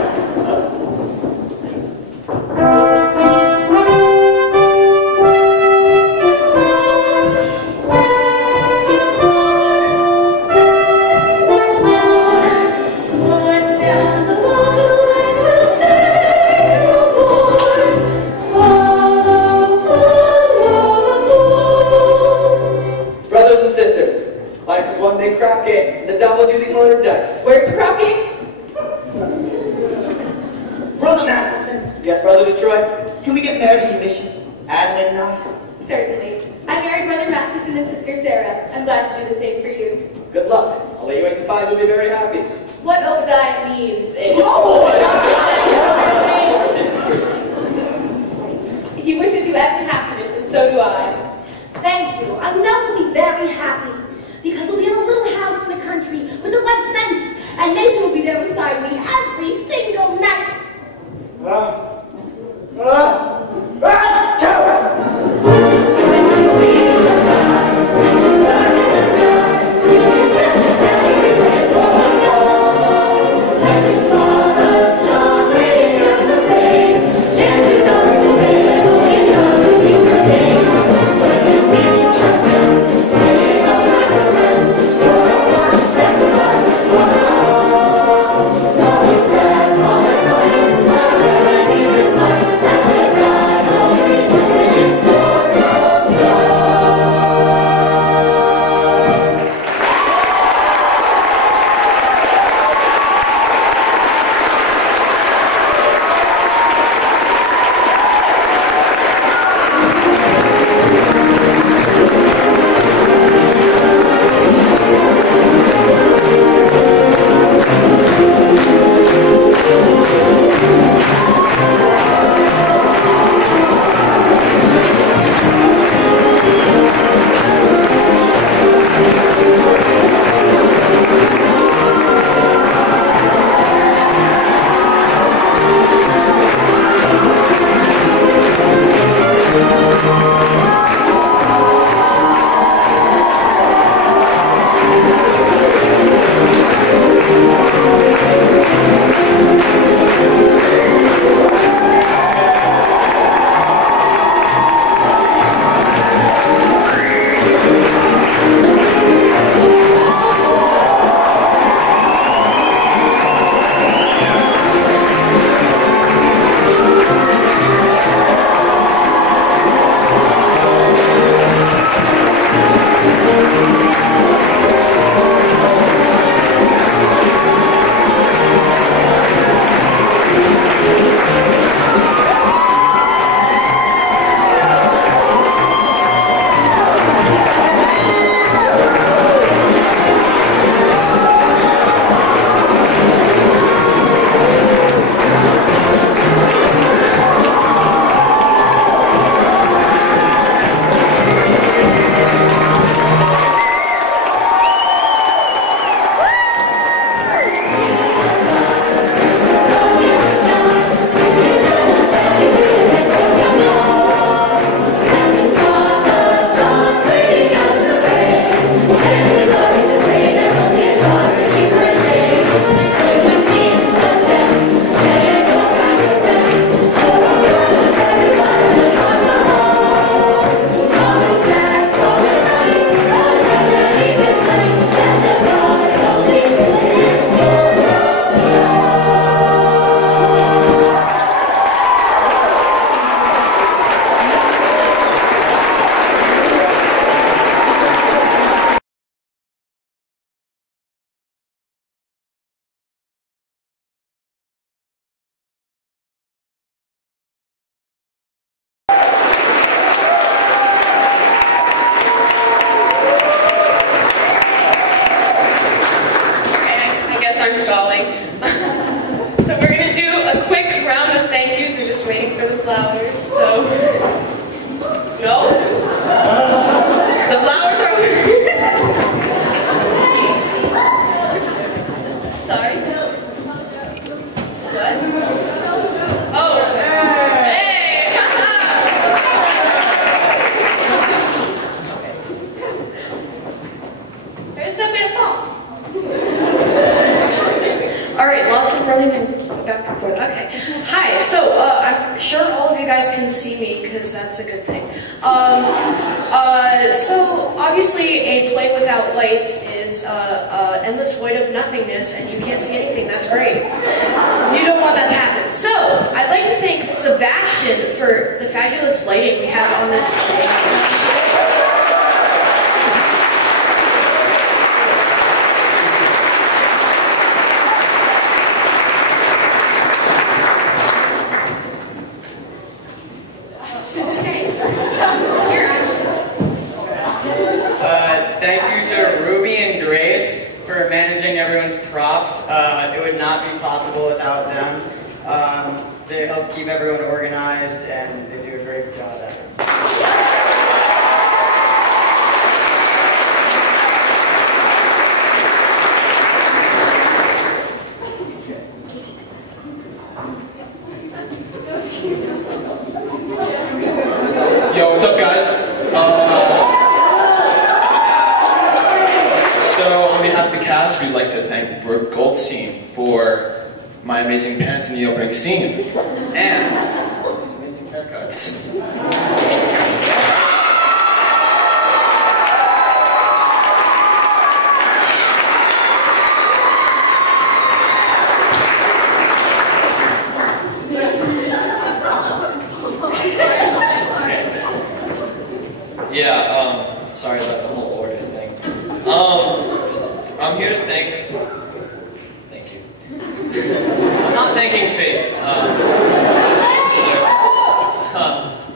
Brothers and sisters, life is one big crap game, and the devil's using loaded dice. Where's the crap game? Brother Masterson, Yes, Brother Detroit? can we get married in mission? Adelaide and I? Certainly. I married Brother Masterson and Sister Sarah. I'm glad to do the same for you. Good luck. I'll let you 8 to 5. You'll be very happy. What Obadiah means is... He wishes you every happiness, and so do I. Thank you. I know we'll be very happy because we'll be in a little house in the country with a white fence, and Nathan will be there beside me every single night. swirling and back and forth. Okay. Hi. So I'm sure all of you guys can see me because that's a good thing. So obviously a play without lights is endless void of nothingness, and you can't see anything. That's great. You don't want that to happen. So I'd like to thank Sebastian for the fabulous lighting we have on this stage. Thank you to Ruby and Grace for managing everyone's props. It would not be possible without them. They help keep everyone organized, and they do a great job at it. Yo, what's up, guys? So, on behalf of the cast, we'd like to thank Brooke Goldstein for my amazing pants in the opening scene and these amazing haircuts. Yeah, sorry about the whole order thing. I'm here to thank you. I'm not thanking Faith.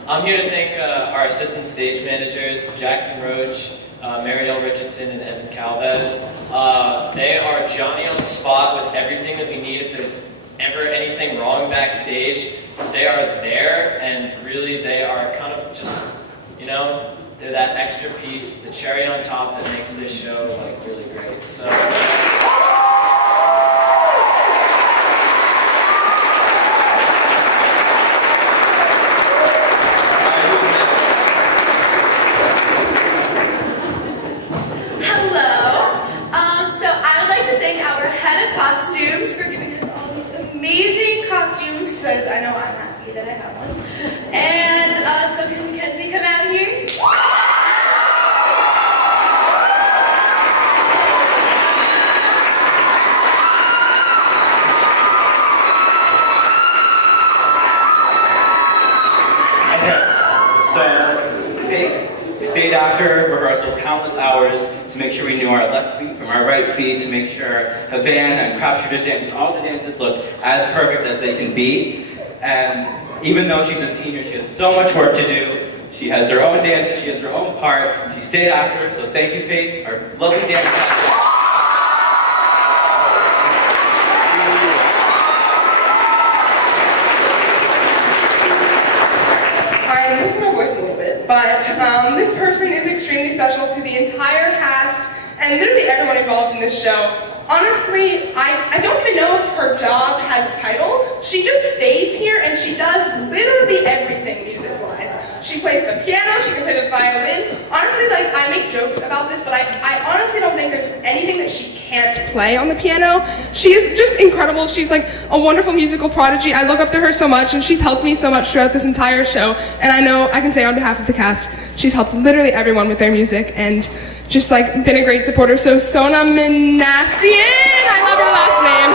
I'm here to thank our assistant stage managers, Jackson Roach, Marielle Richardson, and Evan Calvez. They are Johnny on the spot with everything that we need if there's ever anything wrong backstage. They are there, and really they are kind of just, you know, they're that extra piece, the cherry on top that makes this show like really great. So. Costumes for giving us all these amazing costumes, because I know I'm happy that I have one. And so can Mackenzie come out here? Okay, so Faith stayed after rehearsal countless hours to make sure we knew our left feet from our right feet, to make sure Havana and Crop Shooters dances, all the dances look as perfect as they can be. And even though she's a senior, she has so much work to do. She has her own dances, she has her own part. She stayed after, so thank you, Faith, our lovely dance master. I'm losing my voice a little bit, but this person is extremely special to the entire cast and literally everyone involved in this show. Honestly, I don't even know if her job has a title. She just stays here and she does literally everything music-wise. She plays the piano, she can play the violin. Honestly, like, I make jokes about this, but I honestly don't think there's anything that she can't play on the piano. She is just incredible. She's like a wonderful musical prodigy. I look up to her so much, and she's helped me so much throughout this entire show. And I know I can say on behalf of the cast, she's helped literally everyone with their music and just like been a great supporter. So Sona Minassian, I love her last name.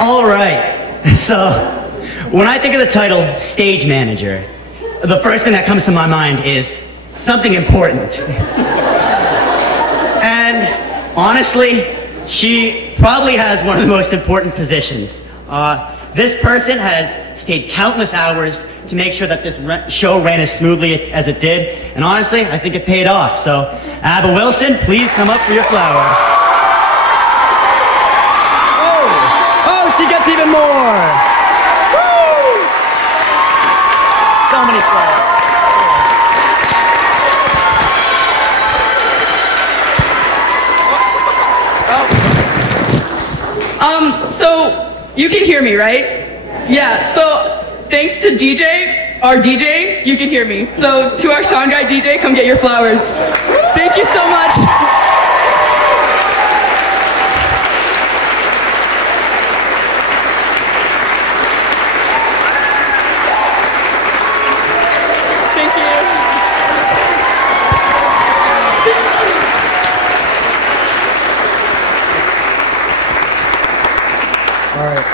All right, so when I think of the title stage manager, the first thing that comes to my mind is something important. And honestly, she probably has one of the most important positions. This person has stayed countless hours to make sure that this show ran as smoothly as it did, and honestly, I think it paid off. So, Abba Wilson, please come up for your flower. She gets even more! Woo! So many flowers. So you can hear me, right? Yeah, so thanks to DJ our DJ, you can hear me. So to our sound guy DJ, come get your flowers. Thank you so much. Thank you. All right.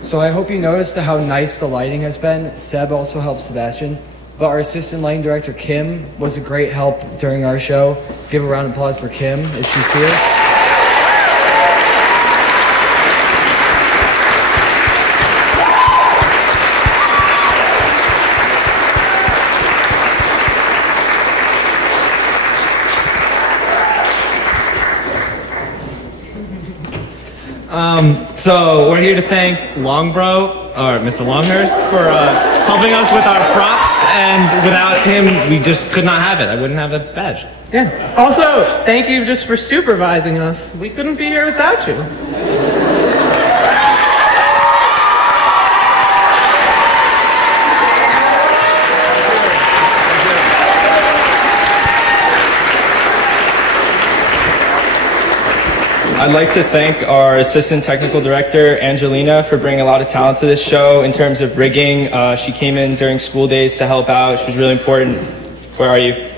So I hope you noticed how nice the lighting has been. Seb also helped Sebastian. But our assistant lighting director, Kim, was a great help during our show. Give a round of applause for Kim if she's here. So we're here to thank Longbro, or Mr. Longhurst, for helping us with our props, and without him, we just could not have it. I wouldn't have a badge. Yeah. Also, thank you just for supervising us. We couldn't be here without you. I'd like to thank our assistant technical director, Angelina, for bringing a lot of talent to this show in terms of rigging. She came in during school days to help out. She was really important. Where are you?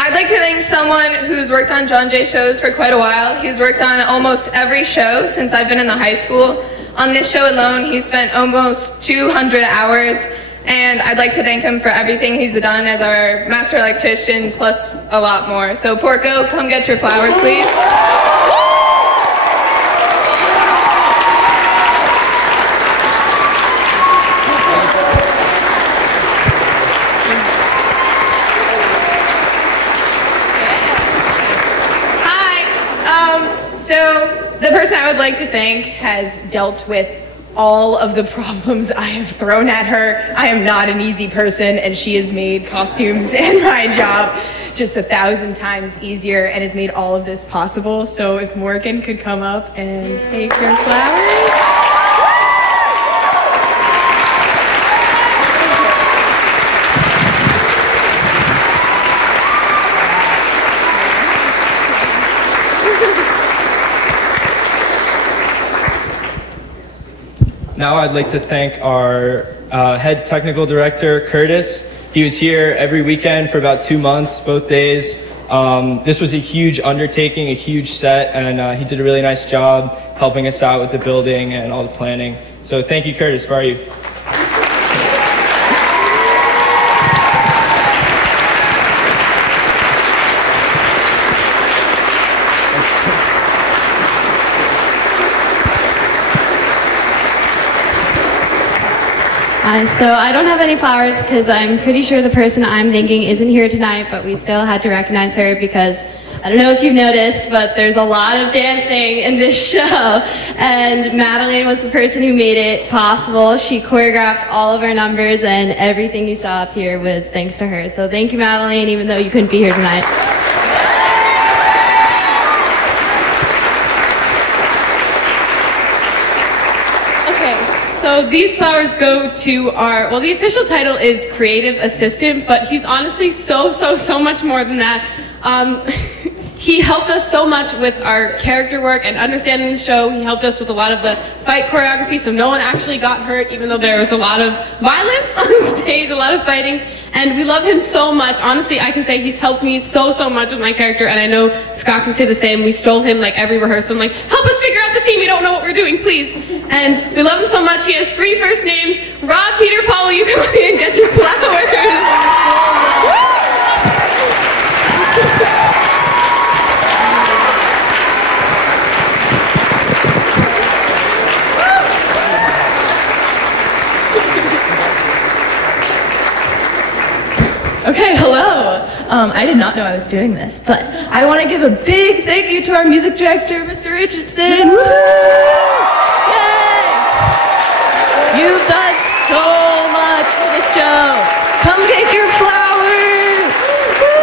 I'd like to thank someone who's worked on John Jay shows for quite a while. He's worked on almost every show since I've been in the high school. On this show alone, he spent almost 200 hours, and I'd like to thank him for everything he's done as our master electrician, plus a lot more. So Porco, come get your flowers, please. So the person I would like to thank has dealt with all of the problems I have thrown at her. I am not an easy person, and she has made costumes and my job just 1,000 times easier and has made all of this possible. So if Morgan could come up and take your flowers. Now I'd like to thank our head technical director, Curtis. He was here every weekend for about 2 months, both days. This was a huge undertaking, a huge set, and he did a really nice job helping us out with the building and all the planning. So thank you, Curtis. Where are you? So I don't have any flowers because I'm pretty sure the person I'm thinking isn't here tonight, but we still had to recognize her because I don't know if you've noticed, but there's a lot of dancing in this show, and Madeline was the person who made it possible. She choreographed all of our numbers, and everything you saw up here was thanks to her. So thank you, Madeline, even though you couldn't be here tonight. So these flowers go to our, well, the official title is creative assistant, but he's honestly so much more than that. He helped us so much with our character work and understanding the show. He helped us with a lot of the fight choreography, so no one actually got hurt, even though there was a lot of violence on stage, a lot of fighting. And we love him so much. Honestly, I can say he's helped me so much with my character, and I know Scott can say the same. We stole him like every rehearsal. I'm like, help us figure out the scene. We don't know what we're doing, please. And we love him so much. He has 3 first names. Rob, Peter, Paul, will you come here and get your flowers? Okay, hello. I did not know I was doing this, but I want to give a big thank you to our music director, Mr. Richardson. Woo-hoo! Yay! You've done so much for this show. Come take your flowers. Woo!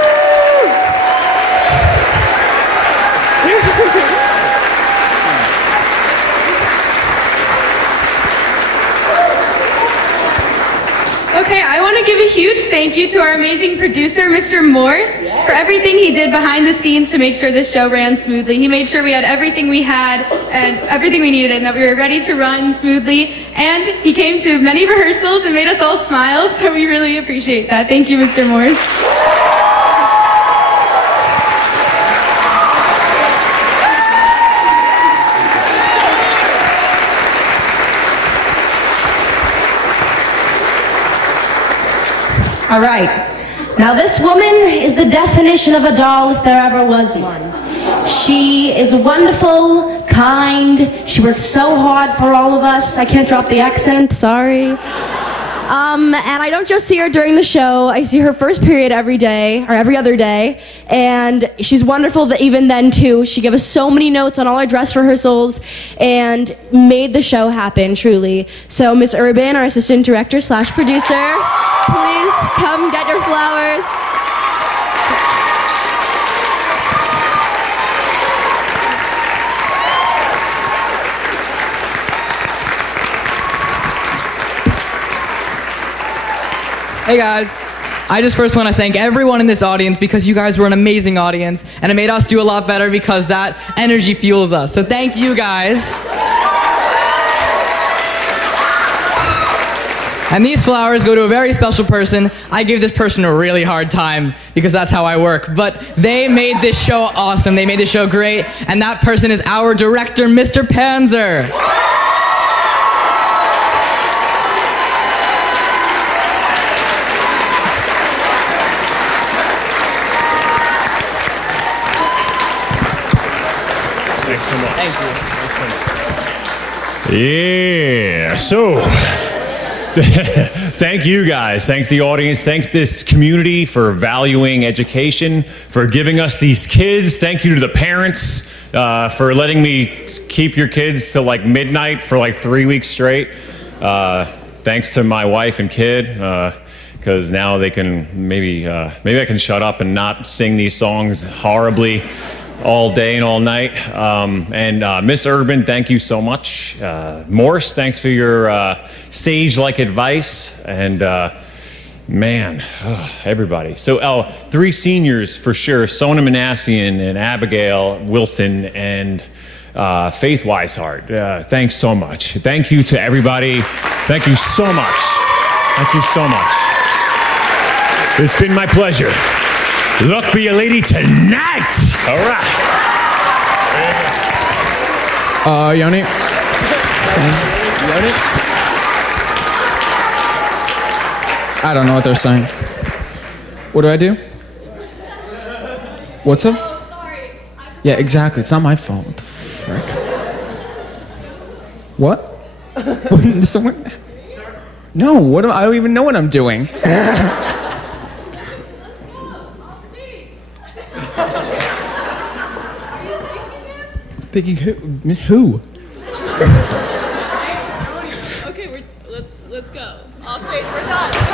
Okay, I want to give a huge thank you to our amazing producer, Mr. Morse, for everything he did behind the scenes to make sure the show ran smoothly. He made sure we had everything we had and everything we needed and that we were ready to run smoothly. And he came to many rehearsals and made us all smile, so we really appreciate that. Thank you, Mr. Morse. All right. Now this woman is the definition of a doll if there ever was one. She is wonderful, kind. She worked so hard for all of us. I can't drop the accent, sorry. And I don't just see her during the show. I see her first period every day, or every other day. And she's wonderful that even then too. She gave us so many notes on all our dress rehearsals and made the show happen, truly. So Miss Urban, our assistant director / producer, please come get your flowers. Hey guys, I just first want to thank everyone in this audience because you guys were an amazing audience and it made us do a lot better because that energy fuels us. So thank you guys. And these flowers go to a very special person. I gave this person a really hard time because that's how I work, but they made this show awesome. They made this show great, and that person is our director, Mr. Panzer. Thanks so much. Thank you. Yeah, so thank you guys. Thanks the audience. Thanks this community for valuing education, for giving us these kids. Thank you to the parents for letting me keep your kids till like midnight for like 3 weeks straight. Thanks to my wife and kid, because now they can maybe I can shut up and not sing these songs horribly all day and all night. And Miss Urban, thank you so much. Morse, thanks for your sage-like advice. And man, everybody. So 3 seniors for sure, Sona Manassian and Abigail Wilson and Faith Weishart. Thanks so much. Thank you to everybody. Thank you so much. Thank you so much. It's been my pleasure. Luck be a lady tonight. All right. Yoni. I don't know what they're saying. What do I do? What's up? Yeah, exactly. It's not my fault. What the frick? What? Someone? No, what? I don't even know what I'm doing. Thinking who? Okay, let's go. Off stage, we're done.